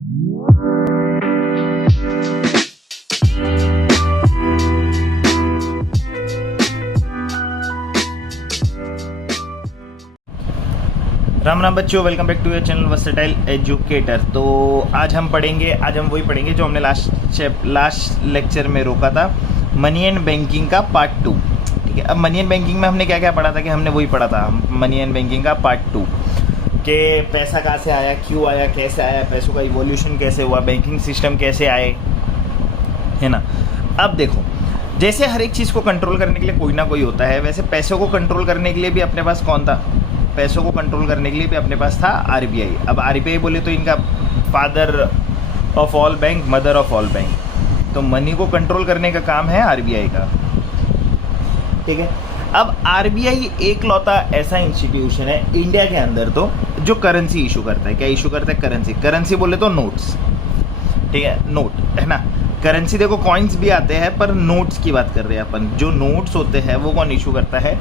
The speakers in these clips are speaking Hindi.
राम राम बच्चों, welcome back to your channel versatile educator. तो आज हम वही पढ़ेंगे जो हमने लास्ट लेक्चर में रोका था, मनी एंड बैंकिंग का पार्ट 2। ठीक है, अब मनी एंड बैंकिंग में हमने क्या क्या पढ़ा था कि हमने वही पढ़ा था, मनी एंड बैंकिंग का पार्ट 2 कि पैसा कहाँ से आया, क्यों आया, कैसे आया, पैसों का इवोल्यूशन कैसे हुआ, बैंकिंग सिस्टम कैसे आए, है ना। अब देखो, जैसे हर एक चीज़ को कंट्रोल करने के लिए कोई ना कोई होता है, वैसे पैसों को कंट्रोल करने के लिए भी अपने पास कौन था? पैसों को कंट्रोल करने के लिए भी अपने पास था आरबीआई। अब आरबीआई बोले तो इनका father of all bank, mother of all bank, तो मनी को कंट्रोल करने का काम है आरबीआई का। ठीक है, अब आरबीआई एक लौता ऐसा इंस्टीट्यूशन है इंडिया के अंदर तो जो करेंसी इशू करता है। क्या इशू करता है? करेंसी बोले तो नोट्स। ठीक है, नोट है ना। करेंसी देखो, कॉइन्स भी आते हैं, पर नोट्स की बात कर रहे हैं अपन। जो नोट्स होते हैं वो कौन इशू करता है?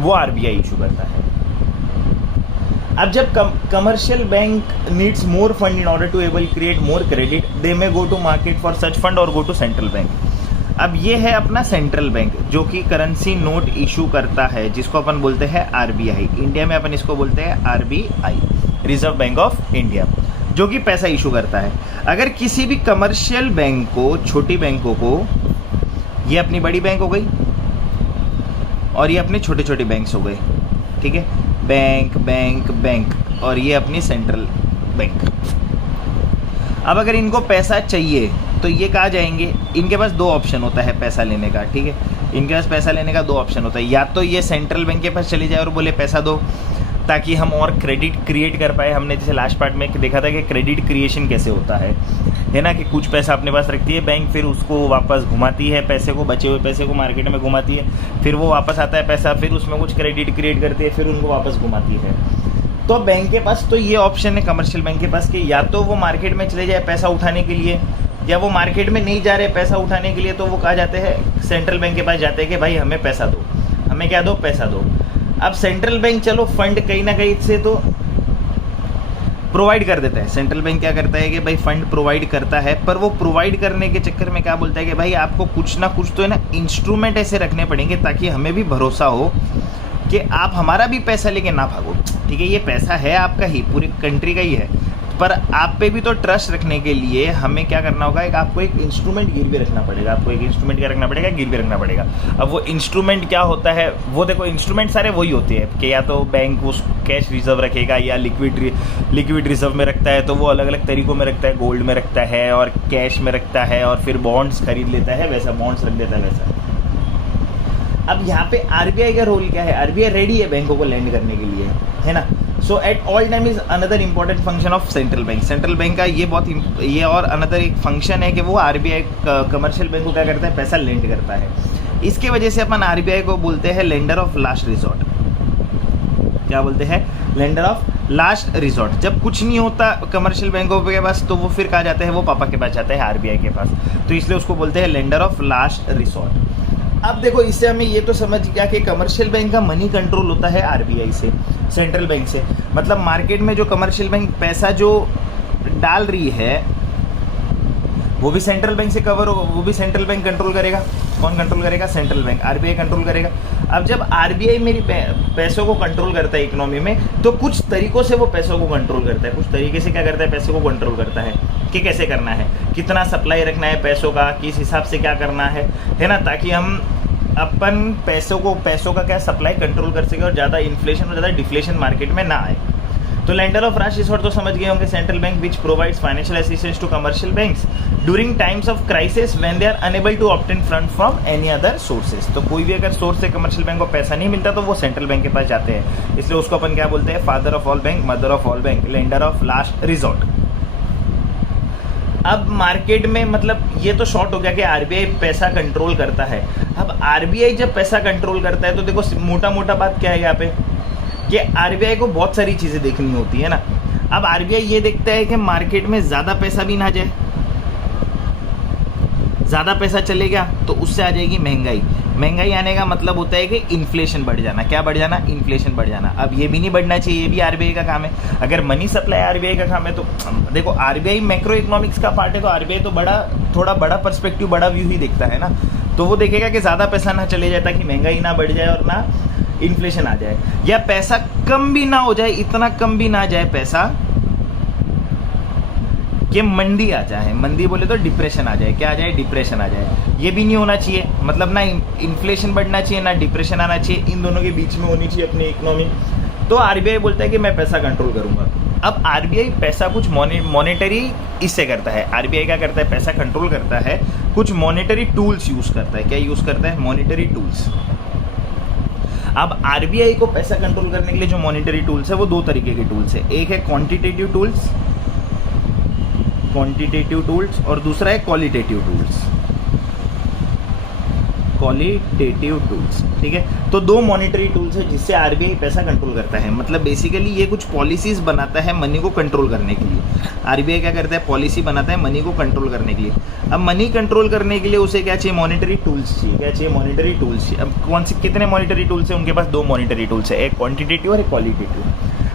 वो आरबीआई इशू करता है। अब जब commercial bank needs more fund in order to able create more credit, they may go to market for such fund और गो टू सेंट्रल बैंक। अब ये है अपना सेंट्रल बैंक जो कि करेंसी नोट इशू करता है, जिसको अपन बोलते हैं आरबीआई। इंडिया में अपन इसको बोलते हैं RBI, reserve bank of India, जो कि पैसा इशू करता है। अगर किसी भी कमर्शियल बैंक को, छोटी बैंकों को, ये अपनी बड़ी बैंक हो गई और ये अपने छोटे छोटे बैंक्स हो गए, ठीक है, बैंक, और ये अपनी सेंट्रल बैंक। अब अगर इनको पैसा चाहिए तो ये कहाँ जाएंगे? इनके पास दो ऑप्शन होता है पैसा लेने का। ठीक है, इनके पास पैसा लेने का दो ऑप्शन होता है, या तो ये सेंट्रल बैंक के पास चले जाए और बोले पैसा दो ताकि हम और क्रेडिट क्रिएट कर पाए। हमने जैसे लास्ट पार्ट में देखा था कि क्रेडिट क्रिएशन कैसे होता है ना, कि कुछ पैसा अपने पास रखती है बैंक, फिर उसको वापस घुमाती है, पैसे को, बचे हुए पैसे को मार्केट में घुमाती है, फिर वो वापस आता है पैसा, फिर उसमें कुछ क्रेडिट क्रिएट करती है, फिर उनको वापस घुमाती है। तो बैंक के पास तो ये ऑप्शन है कमर्शियल बैंक के पास कि या तो वो मार्केट में चले जाए पैसा उठाने के लिए, या वो मार्केट में नहीं जा रहे पैसा उठाने के लिए, तो वो कहाँ जाते हैं? सेंट्रल बैंक के पास जाते हैं कि भाई हमें पैसा दो, हमें क्या दो? पैसा दो। अब सेंट्रल बैंक चलो फंड कहीं ना कहीं से तो प्रोवाइड कर देता है। सेंट्रल बैंक क्या करता है कि भाई फंड प्रोवाइड करता है, पर वो प्रोवाइड करने के चक्कर में क्या बोलता है कि भाई आपको कुछ ना कुछ तो है ना इंस्ट्रूमेंट ऐसे रखने पड़ेंगे ताकि हमें भी भरोसा हो कि आप हमारा भी पैसा लेके ना भागो। ठीक है, ये पैसा है आपका ही, पूरी कंट्री का ही है, पर आप पे भी तो ट्रस्ट रखने के लिए हमें क्या करना होगा? आपको एक इंस्ट्रूमेंट गिरवी रखना पड़ेगा। आपको एक इंस्ट्रूमेंट क्या रखना पड़ेगा? गिरवी रखना पड़ेगा। अब वो इंस्ट्रूमेंट क्या होता है? वो देखो, इंस्ट्रूमेंट सारे वही होते हैं कि या तो बैंक उस कैश रिजर्व रखेगा, या लिक्विड रिजर्व में रखता है, तो वो अलग अलग तरीकों में रखता है, गोल्ड में रखता है और कैश में रखता है, और फिर बॉन्ड्स खरीद लेता है, वैसा बॉन्ड्स रख देता है वैसा। अब यहाँ पे आरबीआई का रोल क्या है? आरबीआई रेडी है बैंकों को लैंड करने के लिए, है ना। So at all time is another important function of central bank. Central bank का ये और अनदर एक फंक्शन है कि वो आरबीआई कमर्शियल बैंक को क्या करता है? पैसा लेंड करता है। इसके वजह से अपन आरबीआई को बोलते हैं लेंडर ऑफ लास्ट रिसोर्ट। क्या बोलते हैं? Lender of last resort. जब कुछ नहीं होता कमर्शियल बैंकों के पास, तो वो फिर कहाँ जाते हैं? वो पापा के पास जाते हैं, आरबीआई के पास, तो इसलिए उसको बोलते हैं लेंडर ऑफ लास्ट रिसोर्ट। अब देखो, इससे हमें ये तो समझ गया कि कमर्शियल बैंक का मनी कंट्रोल होता है आरबीआई से, सेंट्रल बैंक से। मतलब मार्केट में जो कमर्शियल बैंक पैसा जो डाल रही है वो भी सेंट्रल बैंक से कवर होगा, वो भी सेंट्रल बैंक कंट्रोल करेगा। कौन कंट्रोल करेगा? सेंट्रल बैंक, आरबीआई कंट्रोल करेगा। अब जब आरबीआई मेरी पैसों को कंट्रोल करता है इकोनॉमी में, तो कुछ तरीकों से वो पैसों को कंट्रोल करता है। कुछ तरीके से क्या करता है? पैसों को कंट्रोल करता है कि कैसे करना है, कितना सप्लाई रखना है पैसों का, किस हिसाब से क्या करना है ना, ताकि हम अपन पैसों का क्या सप्लाई कंट्रोल कर सके और ज़्यादा इन्फ्लेशन और ज़्यादा डिफ्लेशन मार्केट में ना आए। तो लेंडर ऑफ लास्ट रिसोर्ट तो समझ गए होंगे, central bank which provides financial assistance to commercial banks during times of crisis when they are unable to obtain fund from any other sources. तो कोई भी अगर सोर्स से कमर्शियल बैंक को पैसा नहीं मिलता तो वो सेंट्रल बैंक के पास जाते हैं, इसलिए उसको अपन क्या बोलते हैं? Father of all bank, mother of all bank, lender of last resort. अब मार्केट में, मतलब ये तो शॉर्ट हो गया कि आरबीआई पैसा कंट्रोल करता है। अब आरबीआई जब पैसा कंट्रोल करता है तो देखो, मोटा मोटा बात क्या है यहाँ पे कि आरबीआई को बहुत सारी चीज़ें देखनी होती है ना। अब आरबीआई ये देखता है कि मार्केट में ज़्यादा पैसा भी ना जाए, ज़्यादा पैसा चले गया तो उससे आ जाएगी महंगाई। महंगाई आने का मतलब होता है कि इन्फ्लेशन बढ़ जाना। क्या बढ़ जाना? इन्फ्लेशन बढ़ जाना। अब ये भी नहीं बढ़ना चाहिए, ये भी आरबीआई का काम है। अगर मनी सप्लाई आरबीआई का काम है तो देखो, आरबीआई मैक्रो इकोनॉमिक्स का पार्ट है, तो आरबीआई तो थोड़ा बड़ा पर्सपेक्टिव, बड़ा व्यू ही देखता है ना। तो वो देखेगा कि ज़्यादा पैसा ना चले जाए ताकि महंगाई ना बढ़ जाए और ना इन्फ्लेशन आ जाए, या पैसा कम भी ना हो जाए, इतना कम भी ना जाए पैसा कि मंदी आ जाए। मंदी बोले तो डिप्रेशन आ जाए। क्या आ जाए? डिप्रेशन आ जाए। ये भी नहीं होना चाहिए, मतलब ना इन्फ्लेशन बढ़ना चाहिए ना डिप्रेशन आना चाहिए, इन दोनों के बीच में होनी चाहिए अपनी इकोनॉमी। तो आरबीआई बोलता है कि मैं पैसा कंट्रोल करूंगा। अब आरबीआई पैसा कुछ मॉनेटरी इससे करता है। आरबीआई क्या करता है? पैसा कंट्रोल करता है, कुछ मॉनेटरी टूल्स यूज करता है। क्या यूज करता है? Monetary tools. अब आरबीआई को पैसा कंट्रोल करने के लिए जो मॉनेटरी टूल्स है वो दो तरीके के टूल्स है। एक है क्वांटिटेटिव टूल्स और दूसरा है क्वालिटेटिव टूल्स। ठीक है, तो दो मॉनेटरी टूल्स है जिससे आरबीआई पैसा कंट्रोल करता है। मतलब बेसिकली ये कुछ पॉलिसीज बनाता है मनी को कंट्रोल करने के लिए। आरबीआई क्या करता है? पॉलिसी बनाता है मनी को कंट्रोल करने के लिए। अब मनी कंट्रोल करने के लिए उसे क्या चाहिए? मॉनेटरी टूल्स चाहिए। क्या चाहिए? मॉनेटरी टूल्स चाहिए। अब कौन से कितने मॉनेटरी टूल्स है? उनके पास दो मॉनेटरी टूल्स है, एक क्वांटिटेटिव और एक क्वालिटेटिव।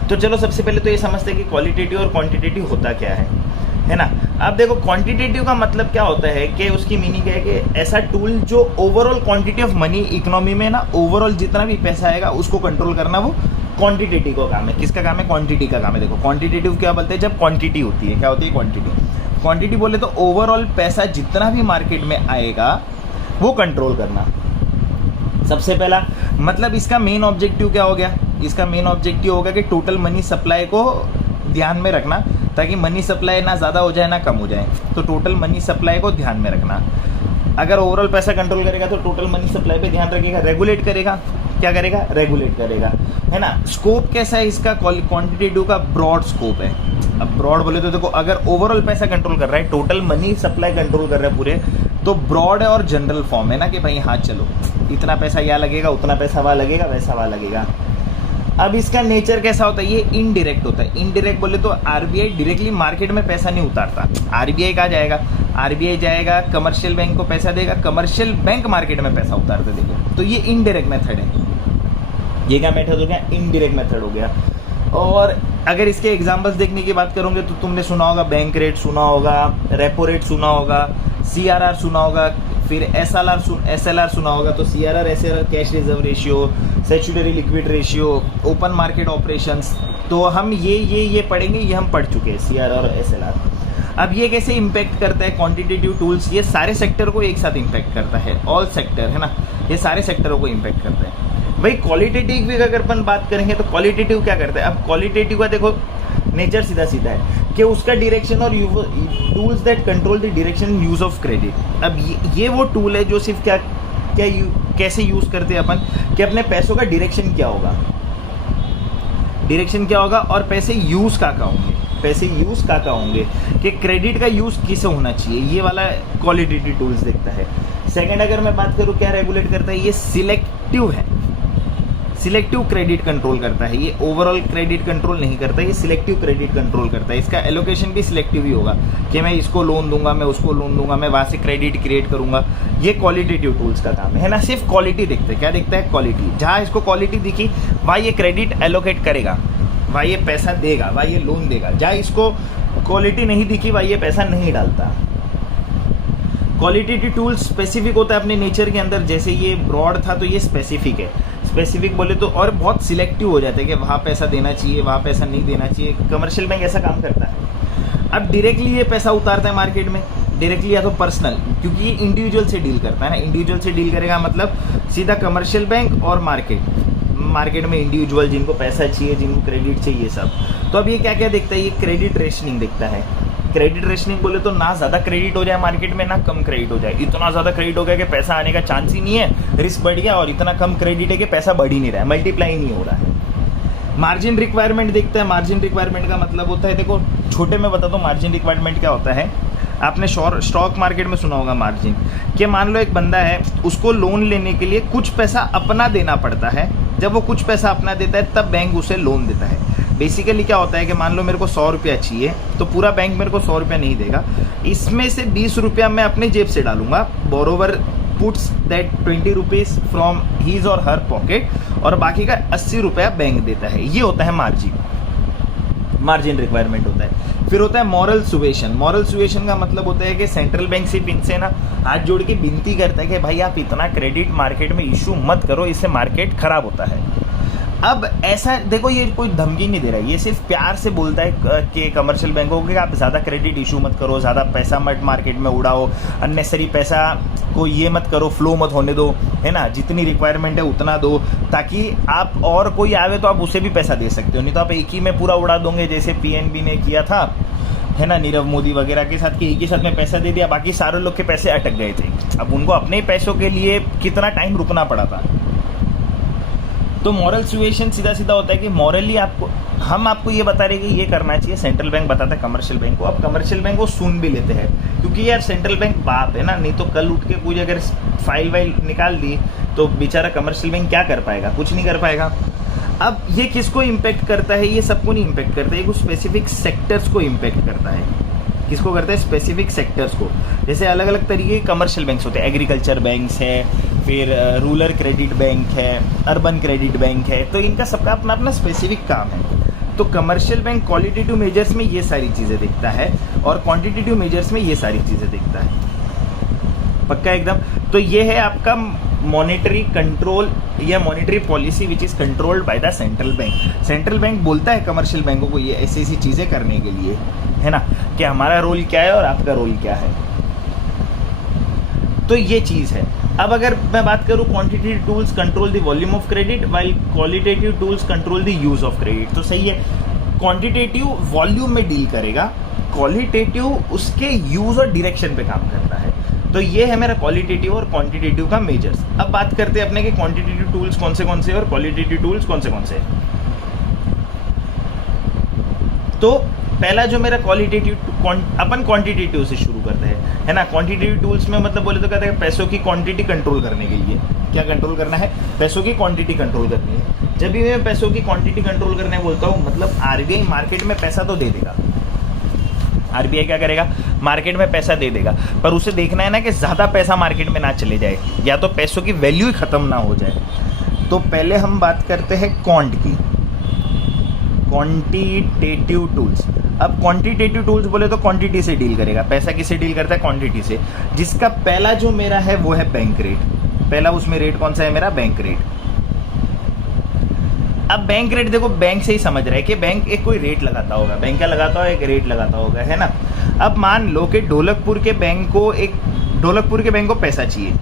तो चलो सबसे पहले तो ये समझते हैं कि क्वालिटेटिव और क्वांटिटेटिव होता क्या है ना। अब देखो, क्वांटिटेटिव का मतलब क्या होता है कि उसकी मीनिंग है कि ऐसा टूल जो overall quantity of money economy में ना, ओवरऑल जितना भी पैसा आएगा उसको कंट्रोल करना, वो क्वांटिटेटिव का काम है। किसका काम है? क्वांटिटी का काम है। देखो, क्वांटिटेटिव क्या बोलते हैं? जब क्वांटिटी होती है। क्या होती है? क्वांटिटी बोले तो ओवरऑल पैसा जितना भी मार्केट में आएगा वो कंट्रोल करना। सबसे पहला मतलब इसका मेन ऑब्जेक्टिव क्या हो गया? इसका मेन ऑब्जेक्टिव होगा कि टोटल मनी सप्लाई को ध्यान में रखना, ताकि मनी सप्लाई ना ज़्यादा हो जाए ना कम हो जाए। तो टोटल मनी सप्लाई को ध्यान में रखना। अगर ओवरऑल पैसा कंट्रोल करेगा तो टोटल मनी सप्लाई पे ध्यान रखेगा, रेगुलेट करेगा। क्या करेगा? रेगुलेट करेगा, है ना। स्कोप कैसा है इसका? क्वांटिटेटिव का ब्रॉड स्कोप है। अब ब्रॉड बोले तो देखो, अगर ओवरऑल पैसा कंट्रोल कर रहा है, टोटल मनी सप्लाई कंट्रोल कर रहा है पूरे, तो ब्रॉड है और जनरल फॉर्म है ना, कि भाई हाँ चलो इतना पैसा यहाँ लगेगा, उतना पैसा वहाँ लगेगा, वैसा वहाँ लगेगा। अब इसका नेचर कैसा होता है? ये इनडायरेक्ट होता है। इनडायरेक्ट बोले तो आरबीआई डायरेक्टली मार्केट में पैसा नहीं उतारता। आरबीआई कहाँ जाएगा? आरबीआई जाएगा कमर्शियल बैंक को पैसा देगा, कमर्शियल बैंक मार्केट में पैसा उतारते देगा। तो ये इनडायरेक्ट मेथड है। ये क्या मेथड हो गया? इनडायरेक्ट मेथड हो गया। और अगर इसके एग्जांपल्स देखने की बात करोगे तो तुमने सुना होगा बैंक रेट, सुना होगा रेपो रेट, सुना होगा सीआरआर, सुना होगा फिर एसएलआर सुना होगा। तो CRR, SLR cash reserve ratio, statutory liquid ratio, open market operations. तो हम ये पढ़ेंगे, ये हम पढ़ चुके हैं सीआरआर और एसएलआर। अब ये कैसे इम्पैक्ट करता है क्वांटिटेटिव टूल्स? ये सारे सेक्टर को एक साथ इम्पैक्ट करता है, ऑल सेक्टर, है ना। ये सारे सेक्टरों को इम्पैक्ट करता है। भाई क्वालिटेटिव की अगर अपन बात करेंगे तो क्वालिटेटिव क्या करता है? अब क्वालिटेटिव का देखो नेचर सीधा सीधा है कि उसका डायरेक्शन और tools that control the direction use of credit. अब ये वो टूल है जो सिर्फ कैसे यूज करते हैं अपन, कि अपने पैसों का डायरेक्शन क्या होगा और पैसे यूज का होंगे, कि क्रेडिट का यूज किसे होना चाहिए। ये वाला क्वालिटेटिव टूल्स देखता है। सेकंड अगर मैं बात करूं क्या रेगुलेट करता है, ये सिलेक्टिव क्रेडिट कंट्रोल करता है। ये ओवरऑल क्रेडिट कंट्रोल नहीं करता, ये सिलेक्टिव क्रेडिट कंट्रोल करता है। इसका एलोकेशन भी सिलेक्टिव ही होगा कि मैं इसको लोन दूंगा, मैं उसको लोन दूंगा, मैं वहां से क्रेडिट क्रिएट करूंगा। ये क्वालिटेटिव टूल्स का काम है ना। सिर्फ क्वालिटी देखते हैं। क्या देखता है? क्वालिटी। जहां इसको क्वालिटी दिखी वहां ये क्रेडिट एलोकेट करेगा, वहां ये पैसा देगा, वहां ये लोन देगा। जहां इसको क्वालिटी नहीं दिखी वहां ये पैसा नहीं डालता। क्वालिटेटिव टूल स्पेसिफिक होता है अपने नेचर के अंदर। जैसे ये ब्रॉड था तो ये स्पेसिफिक है। स्पेसिफिक बोले तो और बहुत सिलेक्टिव हो जाता है कि वहाँ पैसा देना चाहिए, वहाँ पैसा नहीं देना चाहिए। कमर्शियल बैंक ऐसा काम करता है। अब डायरेक्टली ये पैसा उतारता है मार्केट में, डायरेक्टली या तो पर्सनल, क्योंकि ये इंडिविजुअल से डील करता है ना। इंडिविजुअल से डील करेगा मतलब सीधा कमर्शियल बैंक और मार्केट में इंडिविजुअल जिनको पैसा चाहिए, जिनको क्रेडिट चाहिए, सब। तो अब ये क्या क्या देखता है? ये क्रेडिट रेशनिंग देखता है। क्रेडिट रेशनिंग बोले तो ना ज़्यादा क्रेडिट हो जाए मार्केट में, ना कम क्रेडिट हो जाए। इतना ज़्यादा क्रेडिट हो गया कि पैसा आने का चांस ही नहीं है, रिस्क बढ़ गया, और इतना कम क्रेडिट है कि पैसा बढ़ ही नहीं रहा है, मल्टीप्लाई नहीं हो रहा है। मार्जिन रिक्वायरमेंट देखते हैं। मार्जिन रिक्वायरमेंट का मतलब होता है, देखो छोटे में बता दो मार्जिन रिक्वायरमेंट क्या होता है। आपने स्टॉक मार्केट में सुना होगा मार्जिन, कि मान लो एक बंदा है, उसको लोन लेने के लिए कुछ पैसा अपना देना पड़ता है। जब वो कुछ पैसा अपना देता है तब बैंक उसे लोन देता है। बेसिकली क्या होता है कि मान लो मेरे को 100 रुपया चाहिए, तो पूरा बैंक मेरे को 100 रुपया नहीं देगा, इसमें से 20 रुपया मैं अपने जेब से डालूंगा। Borrower puts that 20 rupees from his और हर पॉकेट, और बाकी का 80 रुपया बैंक देता है। ये होता है मार्जिन रिक्वायरमेंट होता है। फिर होता है मॉरल सुवेशन। मॉरल सुवेशन का मतलब होता है कि सेंट्रल बैंक सिर्फ इनसे ना हाथ जोड़ के विनती करता है कि भाई आप इतना क्रेडिट मार्केट में इशू मत करो, इससे मार्केट खराब होता है। अब ऐसा देखो, ये कोई धमकी नहीं दे रहा है, ये सिर्फ प्यार से बोलता है कि कमर्शियल बैंकों को कि आप ज़्यादा क्रेडिट इशू मत करो, ज़्यादा पैसा मत मार्केट में उड़ाओ, अननेसरी पैसा को ये मत करो, फ्लो मत होने दो, है ना, जितनी रिक्वायरमेंट है उतना दो, ताकि आप और कोई आवे तो आप उसे भी पैसा दे सकते हो, नहीं तो आप एक ही में पूरा उड़ा दोगे, जैसे पीएनबी ने किया था, है ना, नीरव मोदी वगैरह के साथ, कि एक ही साथ में पैसा दे दिया, बाकी सारे लोग के पैसे अटक गए थे। अब उनको अपने पैसों के लिए कितना टाइम रुकना पड़ा था। तो मॉरल सिचुएशन सीधा सीधा होता है कि मॉरली हम आपको ये बता रहे कि ये करना चाहिए, सेंट्रल बैंक बताता है कमर्शियल बैंक को। अब कमर्शियल बैंक को सुन भी लेते हैं, क्योंकि यार सेंट्रल बैंक बाप है ना, नहीं तो कल उठ के कोई अगर फाइल वाइल निकाल दी तो बेचारा कमर्शियल बैंक क्या कर पाएगा, कुछ नहीं कर पाएगा। अब ये किसको इम्पेक्ट करता है, ये सबको नहीं इम्पेक्ट करता है, कुछ स्पेसिफिक सेक्टर्स को इम्पेक्ट करता है। किसको करता है, स्पेसिफिक सेक्टर्स को। जैसे अलग अलग तरीके के कमर्शियल बैंक्स होते हैं, एग्रीकल्चर बैंक्स है, फिर रूरल क्रेडिट बैंक है, अर्बन क्रेडिट बैंक है, तो इनका सबका अपना अपना स्पेसिफिक काम है। तो कमर्शियल बैंक क्वालिटेटिव मेजर्स में ये सारी चीज़ें देखता है और क्वांटिटेटिव मेजर्स में ये सारी चीज़ें देखता है। पक्का एकदम। तो ये है आपका मॉनेटरी कंट्रोल या monetary policy which is controlled by the central bank. Central bank बोलता है कमर्शियल बैंकों को ये ऐसी ऐसी चीज़ें करने के लिए, है ना, कि हमारा रोल क्या है और आपका रोल क्या है। तो ये चीज़ है। अब अगर मैं बात करूँ, quantitative tools control the volume of credit while qualitative tools control the use of credit. तो सही है, क्वांटिटेटिव वॉल्यूम में डील करेगा, क्वालिटेटिव उसके यूज और डायरेक्शन पे काम करता है। तो ये है मेरा क्वालिटेटिव और क्वांटिटेटिव का मेजर्स। अब बात करते हैं अपने के क्वांटिटेटिव टूल्स कौन से और क्वालिटेटिव टूल्स कौन से। तो पहला जो मेरा क्वालिटेटिव, अपन क्वांटिटेटिव से शुरू करते हैं, है ना। क्वांटिटेटिव टूल्स में मतलब बोले तो कहते हैं पैसों की क्वांटिटी कंट्रोल करने के लिए क्या कंट्रोल करना है, पैसों की क्वांटिटी कंट्रोल करनी है। जब भी मैं पैसों की क्वांटिटी कंट्रोल करने बोलता हूँ, मतलब आरबीआई मार्केट में पैसा तो दे देगा, आरबीआई क्या करेगा, मार्केट में पैसा दे देगा, पर उसे देखना है ना कि ज़्यादा पैसा मार्केट में ना चले जाए, या तो पैसों की वैल्यू ही ख़त्म ना हो जाए। तो पहले हम बात करते हैं क्वांट की, क्वांटिटेटिव टूल्स। अब क्वांटिटेटिव टूल्स बोले तो क्वांटिटी से डील करेगा, पैसा किससे डील करता है, क्वांटिटी से। जिसका पहला जो मेरा है वो है बैंक रेट। पहला उसमें रेट कौन सा है मेरा, बैंक रेट। अब बैंक रेट देखो, बैंक से ही समझ रहा है कि बैंक एक कोई रेट लगाता होगा, बैंक क्या लगाता होगा, एक रेट लगाता होगा, है ना। अब मान लो कि ढोलकपुर के बैंक को पैसा चाहिए,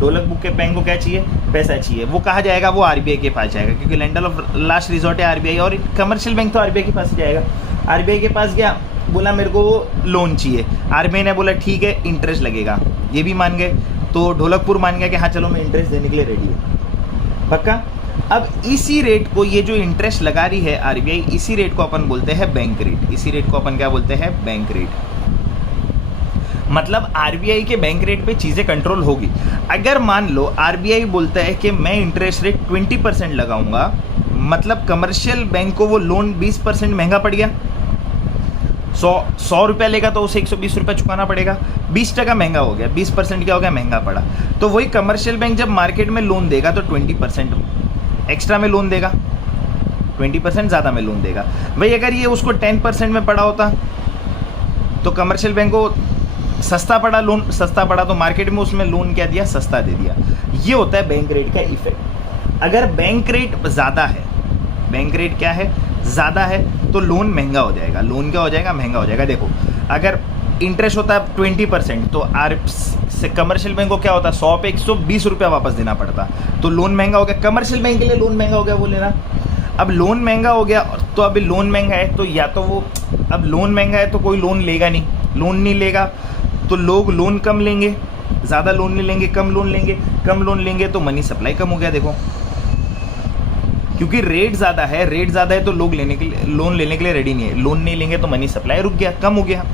ढोलकपुर के बैंक को क्या चाहिए, पैसा चाहिए। वो कहाँ जाएगा, वो आरबीआई के पास जाएगा, क्योंकि लेंडर ऑफ लास्ट रिजॉर्ट है आरबीआई, और कमर्शियल बैंक तो आरबीआई के पास जाएगा। आरबीआई के पास गया, बोला मेरे को लोन चाहिए, आरबीआई ने बोला ठीक है इंटरेस्ट लगेगा, ये भी मान गए। तो ढोलकपुर मान गया कि हाँ चलो मैं इंटरेस्ट देने के लिए रेडी हूँ, पक्का। अब इसी रेट को, ये जो इंटरेस्ट लगा रही है आरबीआई, इसी रेट को अपन बोलते हैं बैंक रेट। इसी रेट को अपन क्या बोलते हैं, बैंक रेट। मतलब आरबीआई के बैंक रेट पे चीज़ें कंट्रोल होगी। अगर मान लो आरबीआई बोलता है कि मैं इंटरेस्ट रेट 20% लगाऊंगा, मतलब कमर्शियल बैंक को वो लोन 20% महंगा पड़ गया। 100 रुपया लेगा तो उसे 120 रुपया चुकाना पड़ेगा, 20% महंगा हो गया, 20% क्या हो गया, महंगा पड़ा। तो वही कमर्शियल बैंक जब मार्केट में लोन देगा तो 20% एक्स्ट्रा में लोन देगा, 20% ज़्यादा में लोन देगा। भाई अगर ये उसको 10% में पड़ा होता तो कमर्शियल बैंक को सस्ता पड़ा, लोन सस्ता पड़ा, तो मार्केट में उसमें लोन क्या दिया, सस्ता दे दिया। ये होता है बैंक रेट का इफेक्ट। अगर बैंक रेट ज़्यादा है, बैंक रेट क्या है, ज़्यादा है, तो लोन महंगा हो जाएगा। लोन क्या हो जाएगा, महंगा हो जाएगा। देखो अगर इंटरेस्ट होता है 20%, तो कमर्शियल बैंक को क्या होता है, 100 पे 120 रुपया वापस देना पड़ता, तो लोन महंगा हो गया। कमर्शियल बैंक के लिए लोन महंगा हो गया, बोले ना। अब लोन महंगा हो गया, तो अभी लोन महंगा है तो या तो वो, अब लोन महंगा है तो कोई लोन लेगा नहीं, लोन नहीं लेगा तो लोग लोन कम लेंगे, ज़्यादा लोन नहीं लेंगे, कम लोन लेंगे, कम लोन लेंगे तो मनी सप्लाई कम हो गया। देखो क्योंकि रेट ज़्यादा है, रेट ज़्यादा है तो लोग लोन लेने के लिए रेडी नहीं है, लोन नहीं लेंगे तो मनी सप्लाई रुक गया, कम हो गया।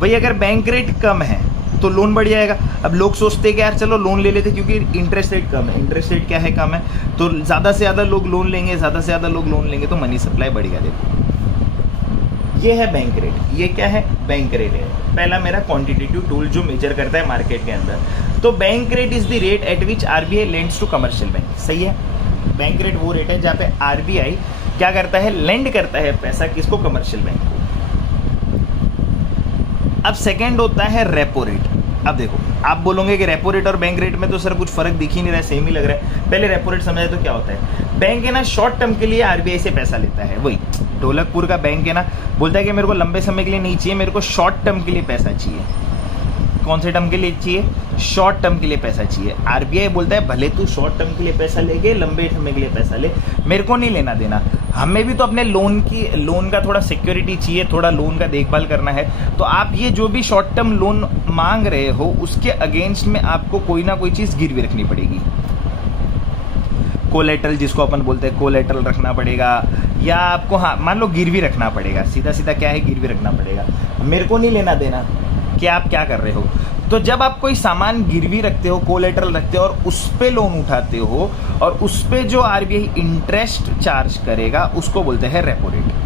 भाई अगर बैंक रेट कम है तो लोन बढ़ जाएगा। अब लोग सोचते हैं कि यार चलो लोन ले लेते क्योंकि इंटरेस्ट रेट कम है। इंटरेस्ट रेट क्या है? कम है, तो ज़्यादा से ज़्यादा लोग लोन लेंगे, ज़्यादा से ज़्यादा लोग लोन लेंगे तो मनी सप्लाई बढ़ेगा। देखो ये है बैंक रेट, ये क्या है? बैंक रेट है। पहला मेरा क्वांटिटेटिव टूल जो मेजर करता है मार्केट के अंदर। तो bank rate is the rate at which RBI lends to commercial bank. सही है, बैंक रेट वो रेट है जहाँ पे आरबीआई क्या करता है? लेंड करता है पैसा किसको? कमर्शियल बैंक को। अब सेकेंड होता है रेपो रेट। अब देखो आप बोलोगे कि रेपो रेट और बैंक रेट में तो सर कुछ फर्क दिख ही नहीं रहा है, सेम ही लग रहा है। पहले रेपो रेट समझे तो क्या होता है? बैंक है ना शॉर्ट टर्म के लिए आरबीआई से पैसा लेता है। वही ढोलकपुर का बैंक है ना, बोलता है कि मेरे को लंबे समय के लिए नहीं चाहिए, मेरे को शॉर्ट टर्म के लिए पैसा चाहिए। कौन से टर्म के लिए चाहिए? शॉर्ट टर्म के लिए पैसा चाहिए। आरबीआई बोलता है भले तू शॉर्ट टर्म के लिए पैसा लेके, लंबे समय के लिए पैसा ले, मेरे को नहीं लेना देना। हमें भी तो अपने लोन का थोड़ा सिक्योरिटी चाहिए, थोड़ा लोन का देखभाल करना है। तो आप ये जो भी शॉर्ट टर्म लोन मांग रहे हो उसके अगेंस्ट में आपको कोई ना कोई चीज़ गिरवी रखनी पड़ेगी। कोलेटरल जिसको अपन बोलते हैं, कोलेटरल रखना पड़ेगा, या आपको हाँ मान लो गिरवी रखना पड़ेगा। सीधा सीधा क्या है? गिरवी रखना पड़ेगा। मेरे को नहीं लेना देना कि आप क्या कर रहे हो। तो जब आप कोई सामान गिरवी रखते हो, कोलेटरल रखते हो और उस पे लोन उठाते हो और उस पे जो आरबीआई इंटरेस्ट चार्ज करेगा उसको बोलते हैं रेपो रेट।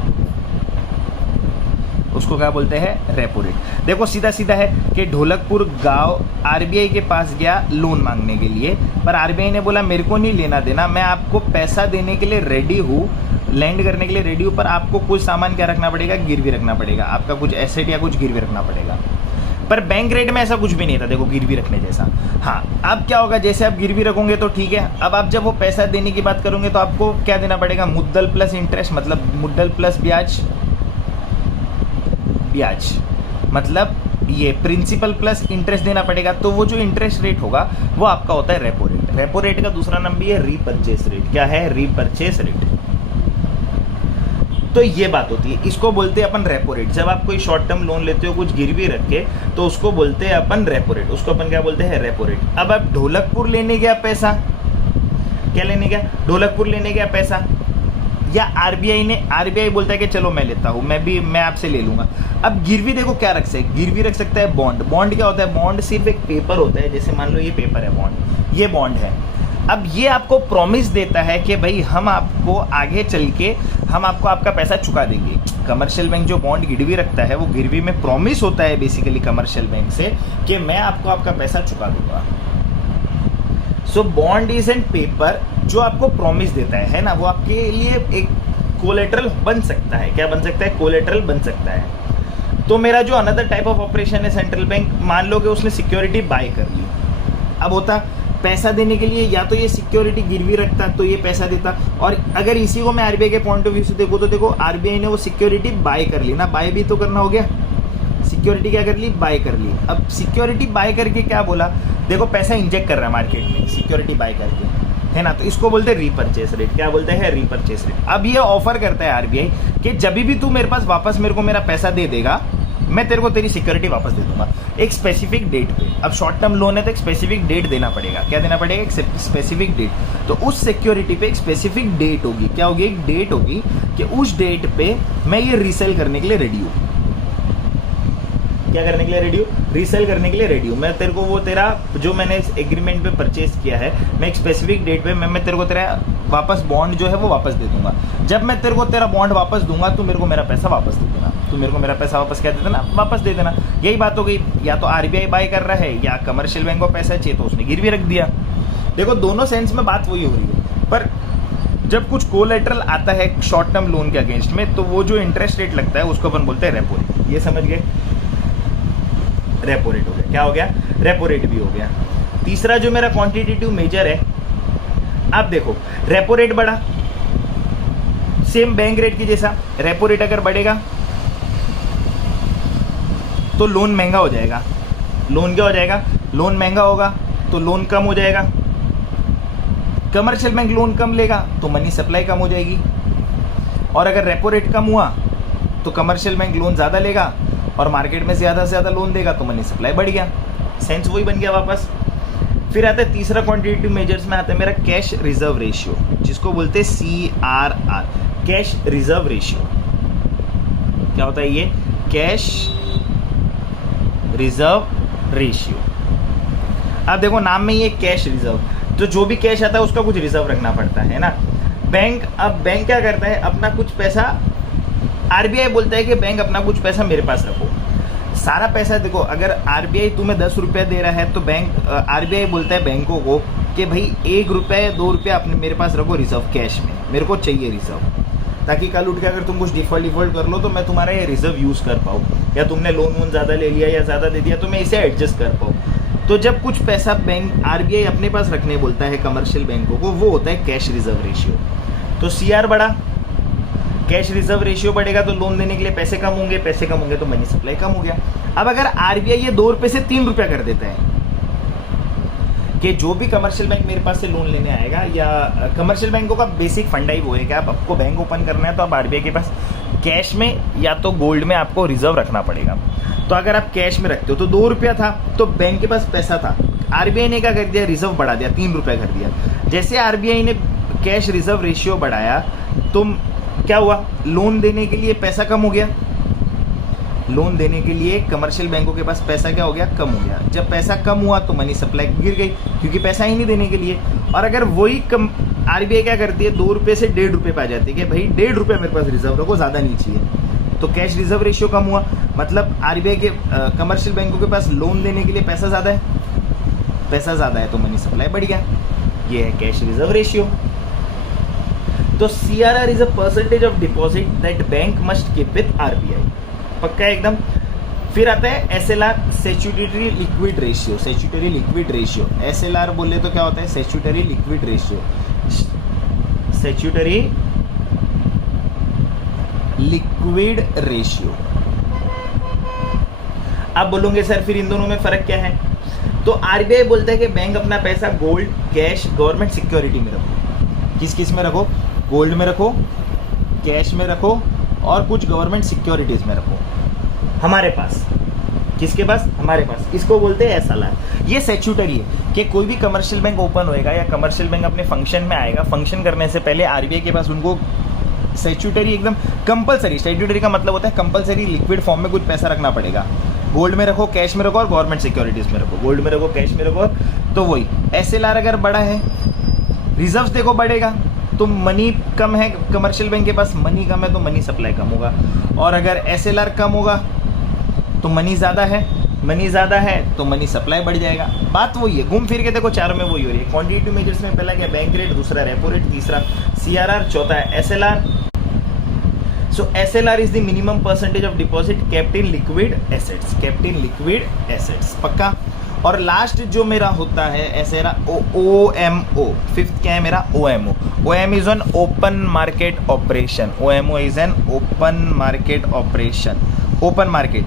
उसको क्या बोलते हैं? Repo rate. देखो सीधा सीधा है कि ढोलकपुर गांव आरबीआई के पास गया लोन मांगने के लिए, पर आरबीआई ने बोला मेरे को नहीं लेना देना, मैं आपको पैसा देने के लिए रेडी हूँ, लैंड करने के लिए रेडी हूँ, पर आपको कुछ सामान क्या रखना पड़ेगा? गिरवी रखना पड़ेगा। आपका कुछ एसेट या कुछ गिरवी रखना पड़ेगा। पर बैंक रेट में ऐसा कुछ भी नहीं था, देखो गिरवी रखने जैसा। हाँ अब क्या होगा? जैसे आप गिरवी रखोगे तो ठीक है, अब आप जब वो पैसा देने की बात करोगे तो आपको क्या देना पड़ेगा? मुद्दल प्लस इंटरेस्ट, मतलब मुद्दल प्लस ब्याज, ब्याज मतलब ये प्रिंसिपल प्लस इंटरेस्ट देना पड़ेगा। तो वो जो इंटरेस्ट रेट होगा वो आपका होता है रेपो रेट। रेपो रेट का दूसरा नाम भी है रीपरचेस रेट। क्या है? रीपरचेस रेट। तो ये बात होती है, इसको बोलते हैं अपन रेपो रेट। जब आप कोई शॉर्ट टर्म लोन लेते हो कुछ गिरवी रख के तो उसको बोलते हैं अपन रेपो रेट। उसको अपन क्या बोलते हैं? Repo rate. अब आप ढोलकपुर लेने गया पैसा, क्या लेने गया? ढोलकपुर लेने गया पैसा, या आरबीआई बोलता है कि चलो मैं लेता हूँ, मैं आपसे ले लूंगा। अब गिरवी देखो क्या रख सकते? गिरवी रख सकता है बॉन्ड। बॉन्ड क्या होता है? बॉन्ड सिर्फ एक पेपर होता है, जैसे मान लो ये पेपर है बॉन्ड, ये बॉन्ड है। अब ये आपको प्रॉमिस देता है कि भाई हम आपको आगे चल के हम आपको आपका पैसा चुका देंगे। कमर्शियल बैंक जो बॉन्ड गिरवी रखता है वो गिरवी में प्रॉमिस होता है बेसिकली कमर्शियल बैंक से कि मैं आपको आपका पैसा चुका दूंगा। So bond is an paper जो आपको प्रॉमिस देता है ना, वो आपके लिए एक कोलेटरल बन सकता है। क्या बन सकता है? कोलेटरल बन सकता है। तो मेरा जो अनदर टाइप ऑफ ऑपरेशन है सेंट्रल बैंक, मान लो कि उसने सिक्योरिटी बाय कर ली। अब होता पैसा देने के लिए या तो ये सिक्योरिटी गिरवी रखता तो ये पैसा देता, और अगर इसी को मैं आरबीआई के पॉइंट ऑफ व्यू से देखो तो देखो आरबीआई ने वो सिक्योरिटी बाय कर ली ना, बाय भी तो करना हो गया। सिक्योरिटी क्या कर ली? बाय कर ली। अब सिक्योरिटी बाय करके क्या बोला? देखो पैसा इंजेक्ट कर रहा है मार्केट में सिक्योरिटी बाय करके, है ना, तो इसको बोलते हैं रीपरचेस रेट। क्या बोलते हैं? रीपरचेस रेट। अब ये ऑफर करता है आरबीआई कि जब भी तू मेरे पास वापस मेरे को मेरा पैसा दे देगा, मैं तेरे को तेरी सिक्योरिटी वापस दे दूंगा एक स्पेसिफिक डेट पे। अब शॉर्ट टर्म लोन है तो एक स्पेसिफिक डेट देना पड़ेगा। क्या देना पड़ेगा? एक स्पेसिफिक डेट। तो उस सिक्योरिटी पे एक स्पेसिफिक डेट होगी। क्या होगी? एक डेट होगी कि उस डेट पे मैं ये रीसेल करने के लिए रेडी हूँ। क्या करने के लिए रेडी हूँ? रीसेल करने के लिए रेडी हूँ। मैं तेरे को वो तेरा जो मैंने एग्रीमेंट पे परचेज किया है, मैं एक स्पेसिफिक डेट पे मैं तेरे को तेरा वापस बॉन्ड जो है वो वापस दे दूंगा। जब मैं तेरे को तेरा बॉन्ड वापस दूंगा तो मेरे को मेरा पैसा वापस दे देना। तू मेरे को मेरा पैसा वापस क्या दे देना? वापस दे देना। यही बात हो गई। या तो आरबीआई बाय कर रहा है या कमर्शियल बैंक को पैसा चाहिए तो उसने गिरवी रख दिया। देखो दोनों सेंस में बात वही हो रही है, पर जब कुछ कोलेटरल आता है शॉर्ट टर्म लोन के अगेंस्ट में तो वो जो इंटरेस्ट रेट लगता है उसको अपन बोलते हैं रेपो रेट। ये समझ गए? रेपो रेट हो गया। क्या हो गया? रेपो रेट भी हो गया। तीसरा जो मेरा क्वांटिटेटिव मेजर है, आप देखो रेपो रेट बढ़ा सेम बैंक रेट की जैसा। रेपो रेट अगर बढ़ेगा तो लोन महंगा हो जाएगा। लोन क्या हो जाएगा? लोन महंगा होगा तो लोन कम हो जाएगा। कमर्शियल बैंक लोन कम लेगा तो मनी सप्लाई कम हो जाएगी, और अगर रेपो रेट कम हुआ तो कमर्शियल बैंक लोन ज़्यादा लेगा और मार्केट में ज़्यादा से ज़्यादा लोन देगा तो मनी सप्लाई बढ़ गया। सेंस वही बन गया वापस। फिर आता है तीसरा क्वांटिटेटिव मेजर्स में आता है मेरा कैश रिजर्व रेशियो, जिसको बोलते हैं CRR, कैश रिजर्व रेशियो। क्या होता है ये? Cash reserve ratio. अब देखो नाम में ये कैश रिजर्व, तो जो भी कैश आता है उसका कुछ रिजर्व रखना पड़ता है ना। बैंक क्या करता है, अपना कुछ पैसा, आरबीआई बोलता है कि बैंक अपना कुछ पैसा मेरे पास रखो। सारा पैसा देखो, अगर आरबीआई तुम्हें 10 रुपये दे रहा है तो बैंक आरबीआई बोलता है बैंकों को कि भाई 1 रुपये 2 रुपये अपने मेरे पास रखो रिजर्व, कैश में मेरे को चाहिए रिजर्व, ताकि कल उठ के अगर तुम कुछ डिफॉल्ट कर लो तो मैं तुम्हारा ये रिजर्व यूज़ कर पाऊँ, या तुमने लोन वोन ज़्यादा ले लिया या ज़्यादा दे दिया तो मैं इसे एडजस्ट कर पाऊँ। तो जब कुछ पैसा बैंक आरबीआई अपने पास रखने बोलता है कमर्शियल बैंकों को, वो होता है कैश रिजर्व रेशियो। तो सीआर बढ़ा, कैश रिजर्व रेशियो बढ़ेगा तो लोन देने के लिए पैसे कम होंगे, पैसे कम होंगे तो मनी सप्लाई कम हो गया। अब अगर आरबीआई ये 2 रुपये से 3 रुपया कर देता है कि जो भी कमर्शियल बैंक मेरे पास से लोन लेने आएगा, या कमर्शियल बैंकों का बेसिक फंडा ही वो है कि आप आपको बैंक ओपन करना है तो आप आरबीआई के पास कैश में या तो गोल्ड में आपको रिजर्व रखना पड़ेगा। तो अगर आप कैश में रखते हो तो 2 रुपया था तो बैंक के पास पैसा था, आरबीआई ने क्या कर दिया, रिजर्व बढ़ा दिया, 3 रुपया कर दिया। जैसे आरबीआई ने कैश रिजर्व रेशियो बढ़ाया तो क्या हुआ, लोन देने के लिए पैसा कम हो गया, लोन देने के लिए कमर्शियल बैंकों के पास पैसा क्या हो गया, कम हो गया। जब पैसा कम हुआ तो मनी सप्लाई गिर गई, क्योंकि पैसा ही नहीं देने के लिए। और अगर वही कम आरबीआई क्या करती है, 2 रुपये से 1.5 रुपये पे आ जाती है कि भाई 1.5 रुपये मेरे पास रिजर्व रखो, ज़्यादा नहीं चाहिए। तो कैश रिजर्व रेशियो कम हुआ, मतलब आरबीआई के कमर्शियल बैंकों के पास लोन देने के लिए पैसा ज़्यादा है, पैसा ज़्यादा है तो मनी सप्लाई बढ़ गया। ये है कैश रिजर्व रेशियो। तो CRR is a percentage of deposit that bank must keep with RBI, पक्का एकदम। फिर आता है SLR, statutory liquid ratio, statutory liquid ratio. SLR बोले तो क्या होता है, statutory liquid ratio, statutory liquid ratio. आप बोलोगे सर फिर इन दोनों में फर्क क्या है, तो आरबीआई बोलता है कि बैंक अपना पैसा गोल्ड, कैश, गवर्नमेंट सिक्योरिटी में रखो। किस किस में रखो, गोल्ड में रखो, कैश में रखो और कुछ गवर्नमेंट सिक्योरिटीज में रखो। हमारे पास, किसके पास, हमारे पास, इसको बोलते हैं SLR। ये स्टैट्यूटरी है कि कोई भी कमर्शियल बैंक ओपन होएगा या कमर्शियल बैंक अपने फंक्शन में आएगा, फंक्शन करने से पहले आरबीआई के पास उनको स्टैट्यूटरी एकदम कंपलसरी, स्टैट्यूटरी का मतलब होता है कंपलसरी लिक्विड फॉर्म में कुछ पैसा रखना पड़ेगा। गोल्ड में रखो, कैश में रखो और गवर्नमेंट सिक्योरिटीज में रखो, गोल्ड में रखो, कैश में रखो। तो वही SLR अगर बड़ा है, रिजर्व देखो बढ़ेगा, तो मनी कम है कमर्शियल बैंक के पास, मनी कम है तो मनी सप्लाई कम होगा। और अगर SLR कम होगा तो मनी ज़्यादा है, मनी ज़्यादा है तो मनी सप्लाई बढ़ जाएगा। बात वही है, घूम फिर के देखो चारों में वही हो रही है। क्वांटिटेटिव मेजर्स में पहला क्या, बैंक रेट, दूसरा रेपो रेट, तीसरा CRR, चौथा है SLR। So SLR is the minimum percentage of deposit kept in liquid assets, kept in liquid assets, पक्का। और लास्ट जो मेरा होता है ऐसा OMO, फिफ्थ क्या है मेरा, OMO। OMO is an open market operation, OMO is an open market operation, open market.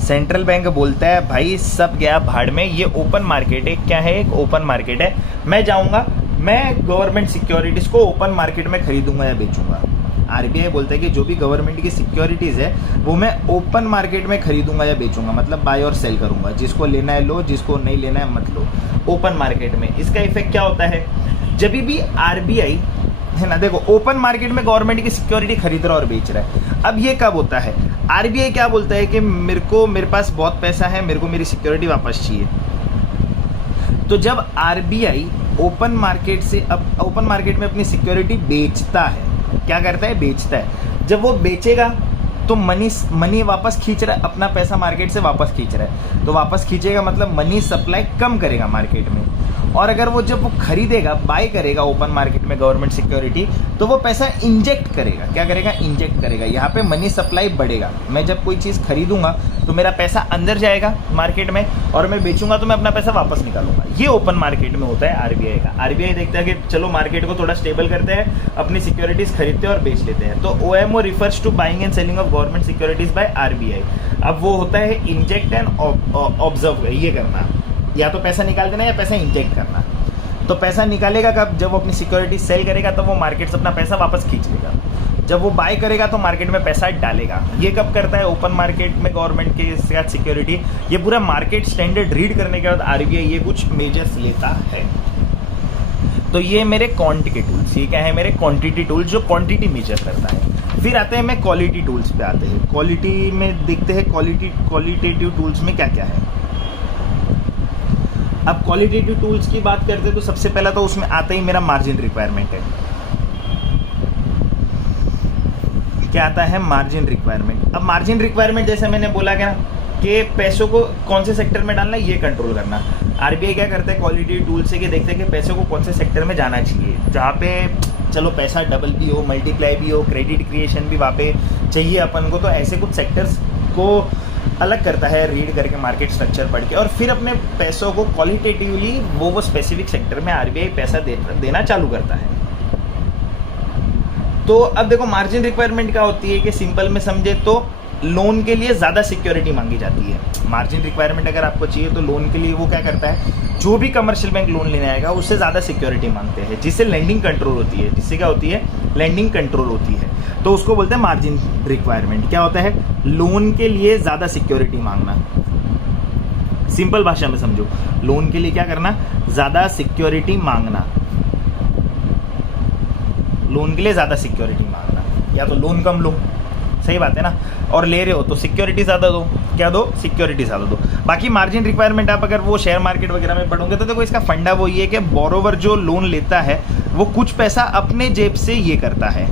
Central bank बोलता है भाई सब गया भाड़ में, ये ओपन मार्केट है। क्या है, एक ओपन मार्केट है। मैं जाऊंगा, मैं गवर्नमेंट सिक्योरिटीज को ओपन मार्केट में खरीदूंगा या बेचूंगा। आरबीआई बोलता है कि जो भी गवर्नमेंट की सिक्योरिटीज है वो मैं ओपन मार्केट में खरीदूंगा या बेचूंगा, मतलब बाय और सेल करूंगा, जिसको लेना है लो, जिसको नहीं लेना है मत लो, ओपन मार्केट में। इसका इफेक्ट क्या होता है, जब भी आरबीआई है ना, देखो ओपन मार्केट में गवर्नमेंट की सिक्योरिटी खरीद रहा और बेच रहा है। अब ये कब होता है, आरबीआई क्या बोलता है कि मेरे पास बहुत पैसा है, मेरे को मेरी सिक्योरिटी वापस चाहिए। तो जब आरबीआई ओपन मार्केट से, अब ओपन मार्केट में अपनी सिक्योरिटी बेचता है, क्या करता है, बेचता है। जब वो बेचेगा तो मनी वापस खींच रहा है, अपना पैसा मार्केट से वापस खींच रहा है, तो वापस खींचेगा मतलब मनी सप्लाई कम करेगा मार्केट में। और अगर वो जब वो खरीदेगा, बाय करेगा ओपन मार्केट में गवर्नमेंट सिक्योरिटी, तो वो पैसा इंजेक्ट करेगा। क्या करेगा, इंजेक्ट करेगा। यहाँ पे मनी सप्लाई बढ़ेगा। मैं जब कोई चीज़ खरीदूंगा तो मेरा पैसा अंदर जाएगा मार्केट में, और मैं बेचूंगा तो मैं अपना पैसा वापस निकालूंगा। ये ओपन मार्केट में होता है आरबीआई का। आरबीआई देखता है कि चलो मार्केट को थोड़ा स्टेबल करते हैं, अपनी सिक्योरिटीज खरीदते हैं और बेच लेते हैं। तो OMO refers to buying and selling of government securities by RBI. अब वो होता है इंजेक्ट एंड ऑब्जर्व, ये करना, या तो पैसा निकाल देना या पैसा इंजेक्ट करना। तो पैसा निकालेगा कब, जब वो अपनी सिक्योरिटी सेल करेगा तब वो मार्केट से अपना पैसा वापस खींच लेगा। जब वो बाय करेगा तो मार्केट में पैसा डालेगा। ये कब करता है, ओपन मार्केट में गवर्नमेंट के साथ सिक्योरिटी। ये पूरा मार्केट स्टैंडर्ड रीड करने के बाद आरबीआई ये कुछ मेजर्स लेता है। तो ये मेरे क्वांटिटी टूल्स, ये क्या है, मेरे क्वांटिटी टूल्स जो क्वांटिटी मेजर करता है। फिर आते हैं मैं क्वालिटी टूल्स पे आते हैं। क्वालिटी में देखते हैं क्वालिटेटिव टूल्स में क्या क्या है। अब क्वालिटेटिव टूल्स की बात करते हैं तो सबसे पहला तो उसमें आता ही मेरा मार्जिन रिक्वायरमेंट है। क्या आता है? Margin requirement. अब मार्जिन रिक्वायरमेंट जैसे मैंने बोला क्या कि पैसों को कौन से सेक्टर में डालना है ये कंट्रोल करना। आरबीआई क्या करता है क्वालिटेटिव टूल से कि देखते हैं कि पैसों को कौन से सेक्टर में जाना चाहिए, जहाँ पे चलो पैसा डबल भी हो, मल्टीप्लाई भी हो, क्रेडिट क्रिएशन भी वहाँ पे चाहिए अपन को। तो ऐसे कुछ सेक्टर्स को अलग करता है रीड करके, मार्केट स्ट्रक्चर पढ़ के, और फिर अपने पैसों को क्वालिटेटिवली वो स्पेसिफिक सेक्टर में आरबीआई पैसा देना चालू करता है। तो अब देखो मार्जिन रिक्वायरमेंट क्या होती है कि सिंपल में समझे तो लोन के लिए ज़्यादा सिक्योरिटी मांगी जाती है। मार्जिन रिक्वायरमेंट अगर आपको चाहिए तो लोन के लिए वो क्या करता है, जो भी कमर्शियल बैंक लोन लेने आएगा उससे ज़्यादा सिक्योरिटी मांगते हैं, जिससे लेंडिंग कंट्रोल होती है। जिससे क्या होती है? लेंडिंग कंट्रोल होती है। तो उसको बोलते हैं मार्जिन रिक्वायरमेंट। क्या होता है? लोन के लिए ज़्यादा सिक्योरिटी मांगना। सिंपल भाषा में समझो, लोन के लिए क्या करना? ज़्यादा सिक्योरिटी मांगना। लोन के लिए ज़्यादा सिक्योरिटी मांगना, या तो लोन कम लो, सही बात है ना, और ले रहे हो तो सिक्योरिटी ज़्यादा दो। क्या दो? सिक्योरिटी ज़्यादा दो। बाकी मार्जिन रिक्वायरमेंट आप अगर वो शेयर मार्केट वगैरह में पढ़ोगे तो देखो इसका फंडा वही है कि बोरोवर जो लोन लेता है वो कुछ पैसा अपने जेब से ये करता है,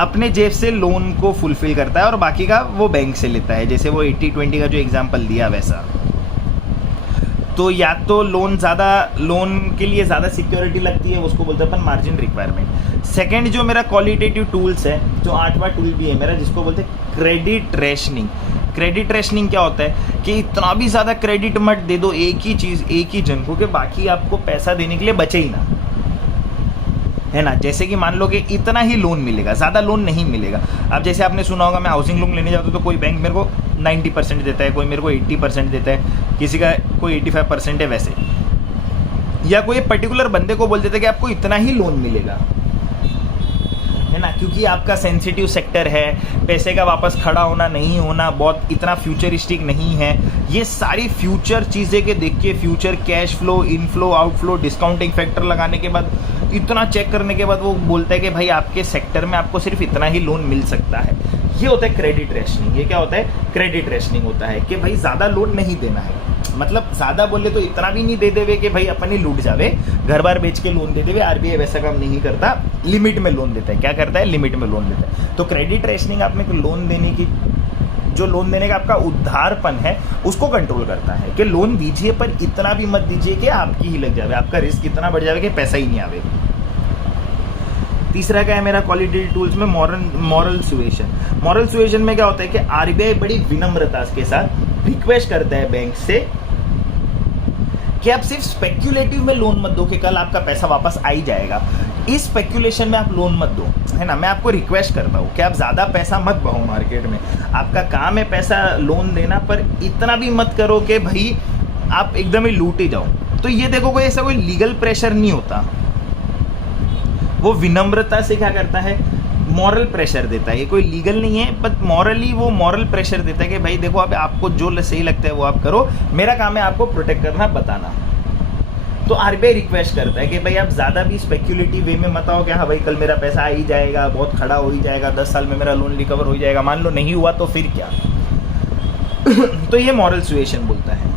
अपने जेब से लोन को फुलफिल करता है, और बाकी का वो बैंक से लेता है। जैसे वो 80-20 का जो एग्जाम्पल दिया वैसा। तो या तो लोन के लिए ज़्यादा सिक्योरिटी लगती है, उसको बोलते हैं अपन मार्जिन रिक्वायरमेंट। सेकंड जो मेरा क्वालिटेटिव टूल्स है, जो 8वां टूल भी है मेरा, जिसको बोलते हैं क्रेडिट रेशनिंग। क्रेडिट रेशनिंग क्या होता है कि इतना भी ज़्यादा क्रेडिट मत दे दो एक ही चीज़ एक ही जन को, कि बाकी आपको पैसा देने के लिए बचे ही ना, है ना। जैसे कि मान लो कि इतना ही लोन मिलेगा, ज़्यादा लोन नहीं मिलेगा। अब जैसे आपने सुना होगा मैं हाउसिंग लोन लेने जाता हूँ तो कोई बैंक मेरे को 90% देता है, कोई मेरे को 80% देता है, किसी का कोई 85% है वैसे, या कोई पर्टिकुलर बंदे को बोल देते हैं कि आपको इतना ही लोन मिलेगा, है ना, क्योंकि आपका सेंसिटिव सेक्टर है, पैसे का वापस खड़ा होना नहीं होना बहुत इतना फ्यूचरिस्टिक नहीं है। ये सारी फ्यूचर चीज़ें के देख के, future cash flow, inflow, outflow, discounting factor लगाने के बाद, इतना चेक करने के बाद वो बोलता है कि भाई आपके सेक्टर में आपको सिर्फ इतना ही लोन मिल सकता है। ये होता है क्रेडिट रेशनिंग। ये क्या होता है? क्रेडिट रेशनिंग होता है कि भाई ज़्यादा लोन नहीं देना है, मतलब ज़्यादा बोले तो इतना भी नहीं दे देवे कि भाई अपन ही लूट जावे, घर बार बेच के लोन दे देवे। आरबीआई वैसा काम नहीं करता, लिमिट में लोन देता है। क्या करता है? लिमिट में लोन देता है। तो क्रेडिट रेशनिंग आप में लोन देने की, जो लोन देने का आपका उधारपन है उसको कंट्रोल करता है कि लोन दीजिए पर इतना भी मत दीजिए कि आपकी ही लग जावे, आपका रिस्क इतना बढ़ जावे कि पैसा ही नहीं आवे। तीसरा क्या है मेरा क्वालिटेटिव टूल्स में? Moral suasion. मॉरल सुएशन में क्या होता है कि आरबीआई बड़ी विनम्रता के साथ रिक्वेस्ट करता है बैंक से कि आप सिर्फ स्पेक्यूलेटिव में लोन मत दो कि कल आपका पैसा वापस आ ही जाएगा। इस स्पेक्यूलेशन में आप लोन मत दो, है ना। मैं आपको रिक्वेस्ट करता हूँ कि आप ज़्यादा पैसा मत बहाओ मार्केट में। आपका काम है पैसा लोन देना, पर इतना भी मत करो कि भाई आप एकदम ही लूट ही जाओ। तो ये देखो कोई ऐसा कोई लीगल प्रेशर नहीं होता, वो विनम्रता से क्या करता है? मॉरल प्रेशर देता है। ये कोई लीगल नहीं है, बट मॉरली वो मॉरल प्रेशर देता है कि भाई देखो अब आपको जो सही लगता है वो आप करो, मेरा काम है आपको प्रोटेक्ट करना, बताना। तो आरबीआई रिक्वेस्ट करता है कि भाई आप ज़्यादा भी स्पेक्यूलेटिव वे में मत आओ कि हाँ भाई कल मेरा पैसा आ ही जाएगा, बहुत खड़ा हो ही जाएगा, 10 साल में मेरा लोन रिकवर हो जाएगा। मान लो नहीं हुआ तो फिर क्या? तो ये मॉरल सुएशन बोलता है।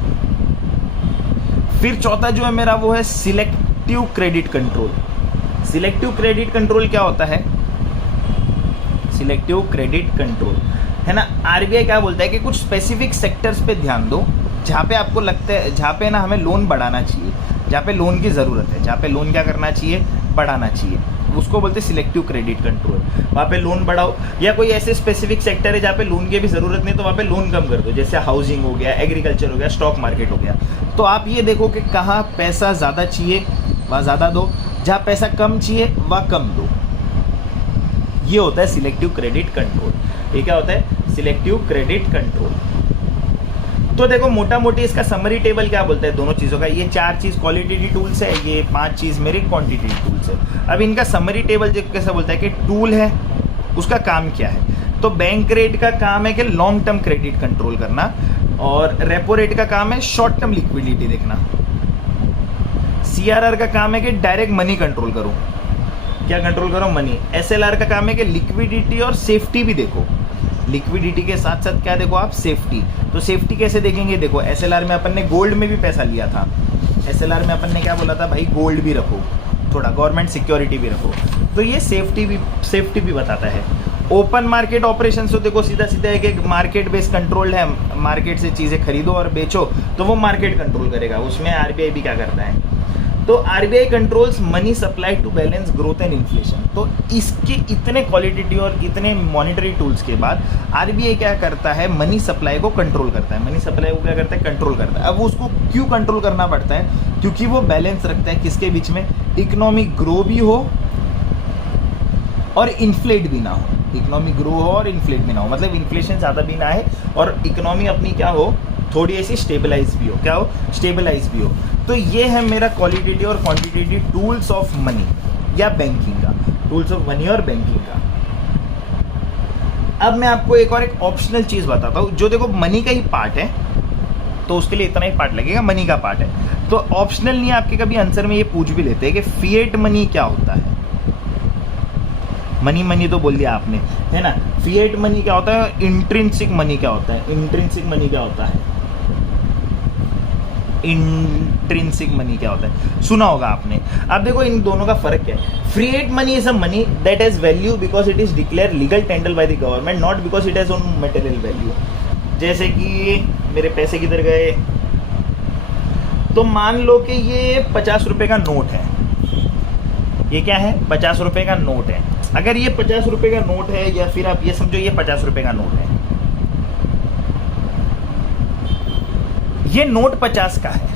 फिर चौथा जो है मेरा वो है selective credit control. Selective credit control क्या होता है? सिलेक्टिव क्रेडिट कंट्रोल, है ना। आरबीआई क्या बोलता है कि कुछ स्पेसिफिक सेक्टर्स पे ध्यान दो जहाँ पे आपको लगता है, जहाँ पे ना हमें लोन बढ़ाना चाहिए, जहाँ पे लोन की ज़रूरत है, जहाँ पे लोन क्या करना चाहिए? बढ़ाना चाहिए। उसको बोलते हैं सिलेक्टिव क्रेडिट कंट्रोल। वहाँ पे लोन बढ़ाओ, या कोई ऐसे स्पेसिफिक सेक्टर है जहाँ पे लोन की भी ज़रूरत नहीं तो वहाँ पे लोन कम कर दो, जैसे हाउसिंग हो गया, एग्रीकल्चर हो गया, स्टॉक मार्केट हो गया। तो आप ये देखो कि कहाँ पैसा ज़्यादा चाहिए वहाँ ज़्यादा दो, जहाँ पैसा कम चाहिए वहाँ कम दो। ये होता है सिलेक्टिव क्रेडिट कंट्रोल। ये क्या होता है? Selective credit control. तो देखो मोटा मोटी इसका समरी टेबल क्या बोलता है दोनों चीज़ों का? ये 4 चीज़ क्वालिटेटिव टूल्स है, ये 5 चीज़ मेरे क्वांटिटेटिव टूल्स है। अब इनका समरी टेबल कैसा बोलता है कि टूल है उसका काम क्या है? तो बैंक रेट का काम है कि लॉन्ग टर्म क्रेडिट कंट्रोल करना, और रेपो रेट का काम है शॉर्ट टर्म लिक्विडिटी देखना। सीआरआर का काम है कि डायरेक्ट मनी कंट्रोल करो, क्या कंट्रोल करो? मनी। एसएलआर का काम है कि लिक्विडिटी और सेफ्टी भी देखो, लिक्विडिटी के साथ साथ क्या देखो आप? सेफ्टी। तो सेफ्टी कैसे देखेंगे? देखो एसएलआर में अपन ने गोल्ड में भी पैसा लिया था, एसएलआर में अपन ने क्या बोला था भाई? गोल्ड भी रखो, थोड़ा गवर्नमेंट सिक्योरिटी भी रखो, तो ये सेफ्टी भी बताता है। ओपन मार्केट ऑपरेशन तो देखो सीधा सीधा है कि मार्केट बेस्ड कंट्रोल है, मार्केट से चीज़ें खरीदो और बेचो तो वो मार्केट कंट्रोल करेगा। उसमें आरबीआई भी क्या करता है? तो RBI controls money supply to balance growth and inflation. तो इसके इतने क्वालिटेटिव और इतने मॉनिटरी टूल्स के बाद आरबीआई क्या करता है? मनी सप्लाई को कंट्रोल करता है। मनी सप्लाई को क्या करता है? कंट्रोल करता है। अब उसको क्यों कंट्रोल करना पड़ता है? क्योंकि वो बैलेंस रखता है किसके बीच में? इकोनॉमिक ग्रो भी हो और इन्फ्लेट भी ना हो। इकोनॉमी ग्रो हो और इन्फ्लेट भी ना हो, मतलब इन्फ्लेशन ज़्यादा भी ना है और इकोनॉमी अपनी क्या हो? थोड़ी ऐसी स्टेबलाइज भी हो। क्या हो? स्टेबलाइज भी हो। तो ये है मेरा क्वालिटेटिव और क्वांटिटेटिव टूल्स ऑफ मनी या बैंकिंग का, टूल्स ऑफ मनी और बैंकिंग का। अब मैं आपको एक ऑप्शनल चीज़ बताता हूँ जो देखो मनी का ही पार्ट है, तो उसके लिए इतना ही पार्ट लगेगा, मनी का पार्ट है। तो ऑप्शनल नहीं है, आपके कभी आंसर में ये पूछ भी लेते हैं कि फिएट मनी क्या होता है। मनी तो बोल दिया आपने, है ना? फिएट मनी क्या होता है? इंट्रिंसिक मनी क्या होता है? इंट्रिंसिक मनी क्या होता है? इंट्रिंसिक मनी क्या होता है? सुना होगा आपने। अब देखो इन दोनों का फर्क क्या है। Fiat money is a money that has value because it is declare legal tender by the government, not because it has own material value. जैसे कि मेरे पैसे किधर गए? तो मान लो कि ये 50 रुपए का नोट है। ये क्या है? 50 रुपए का नोट है। अगर ये 50 रुपए का नोट है, या फिर आप ये समझो ये 50 रुपए का नोट है, ये नोट 50 का है।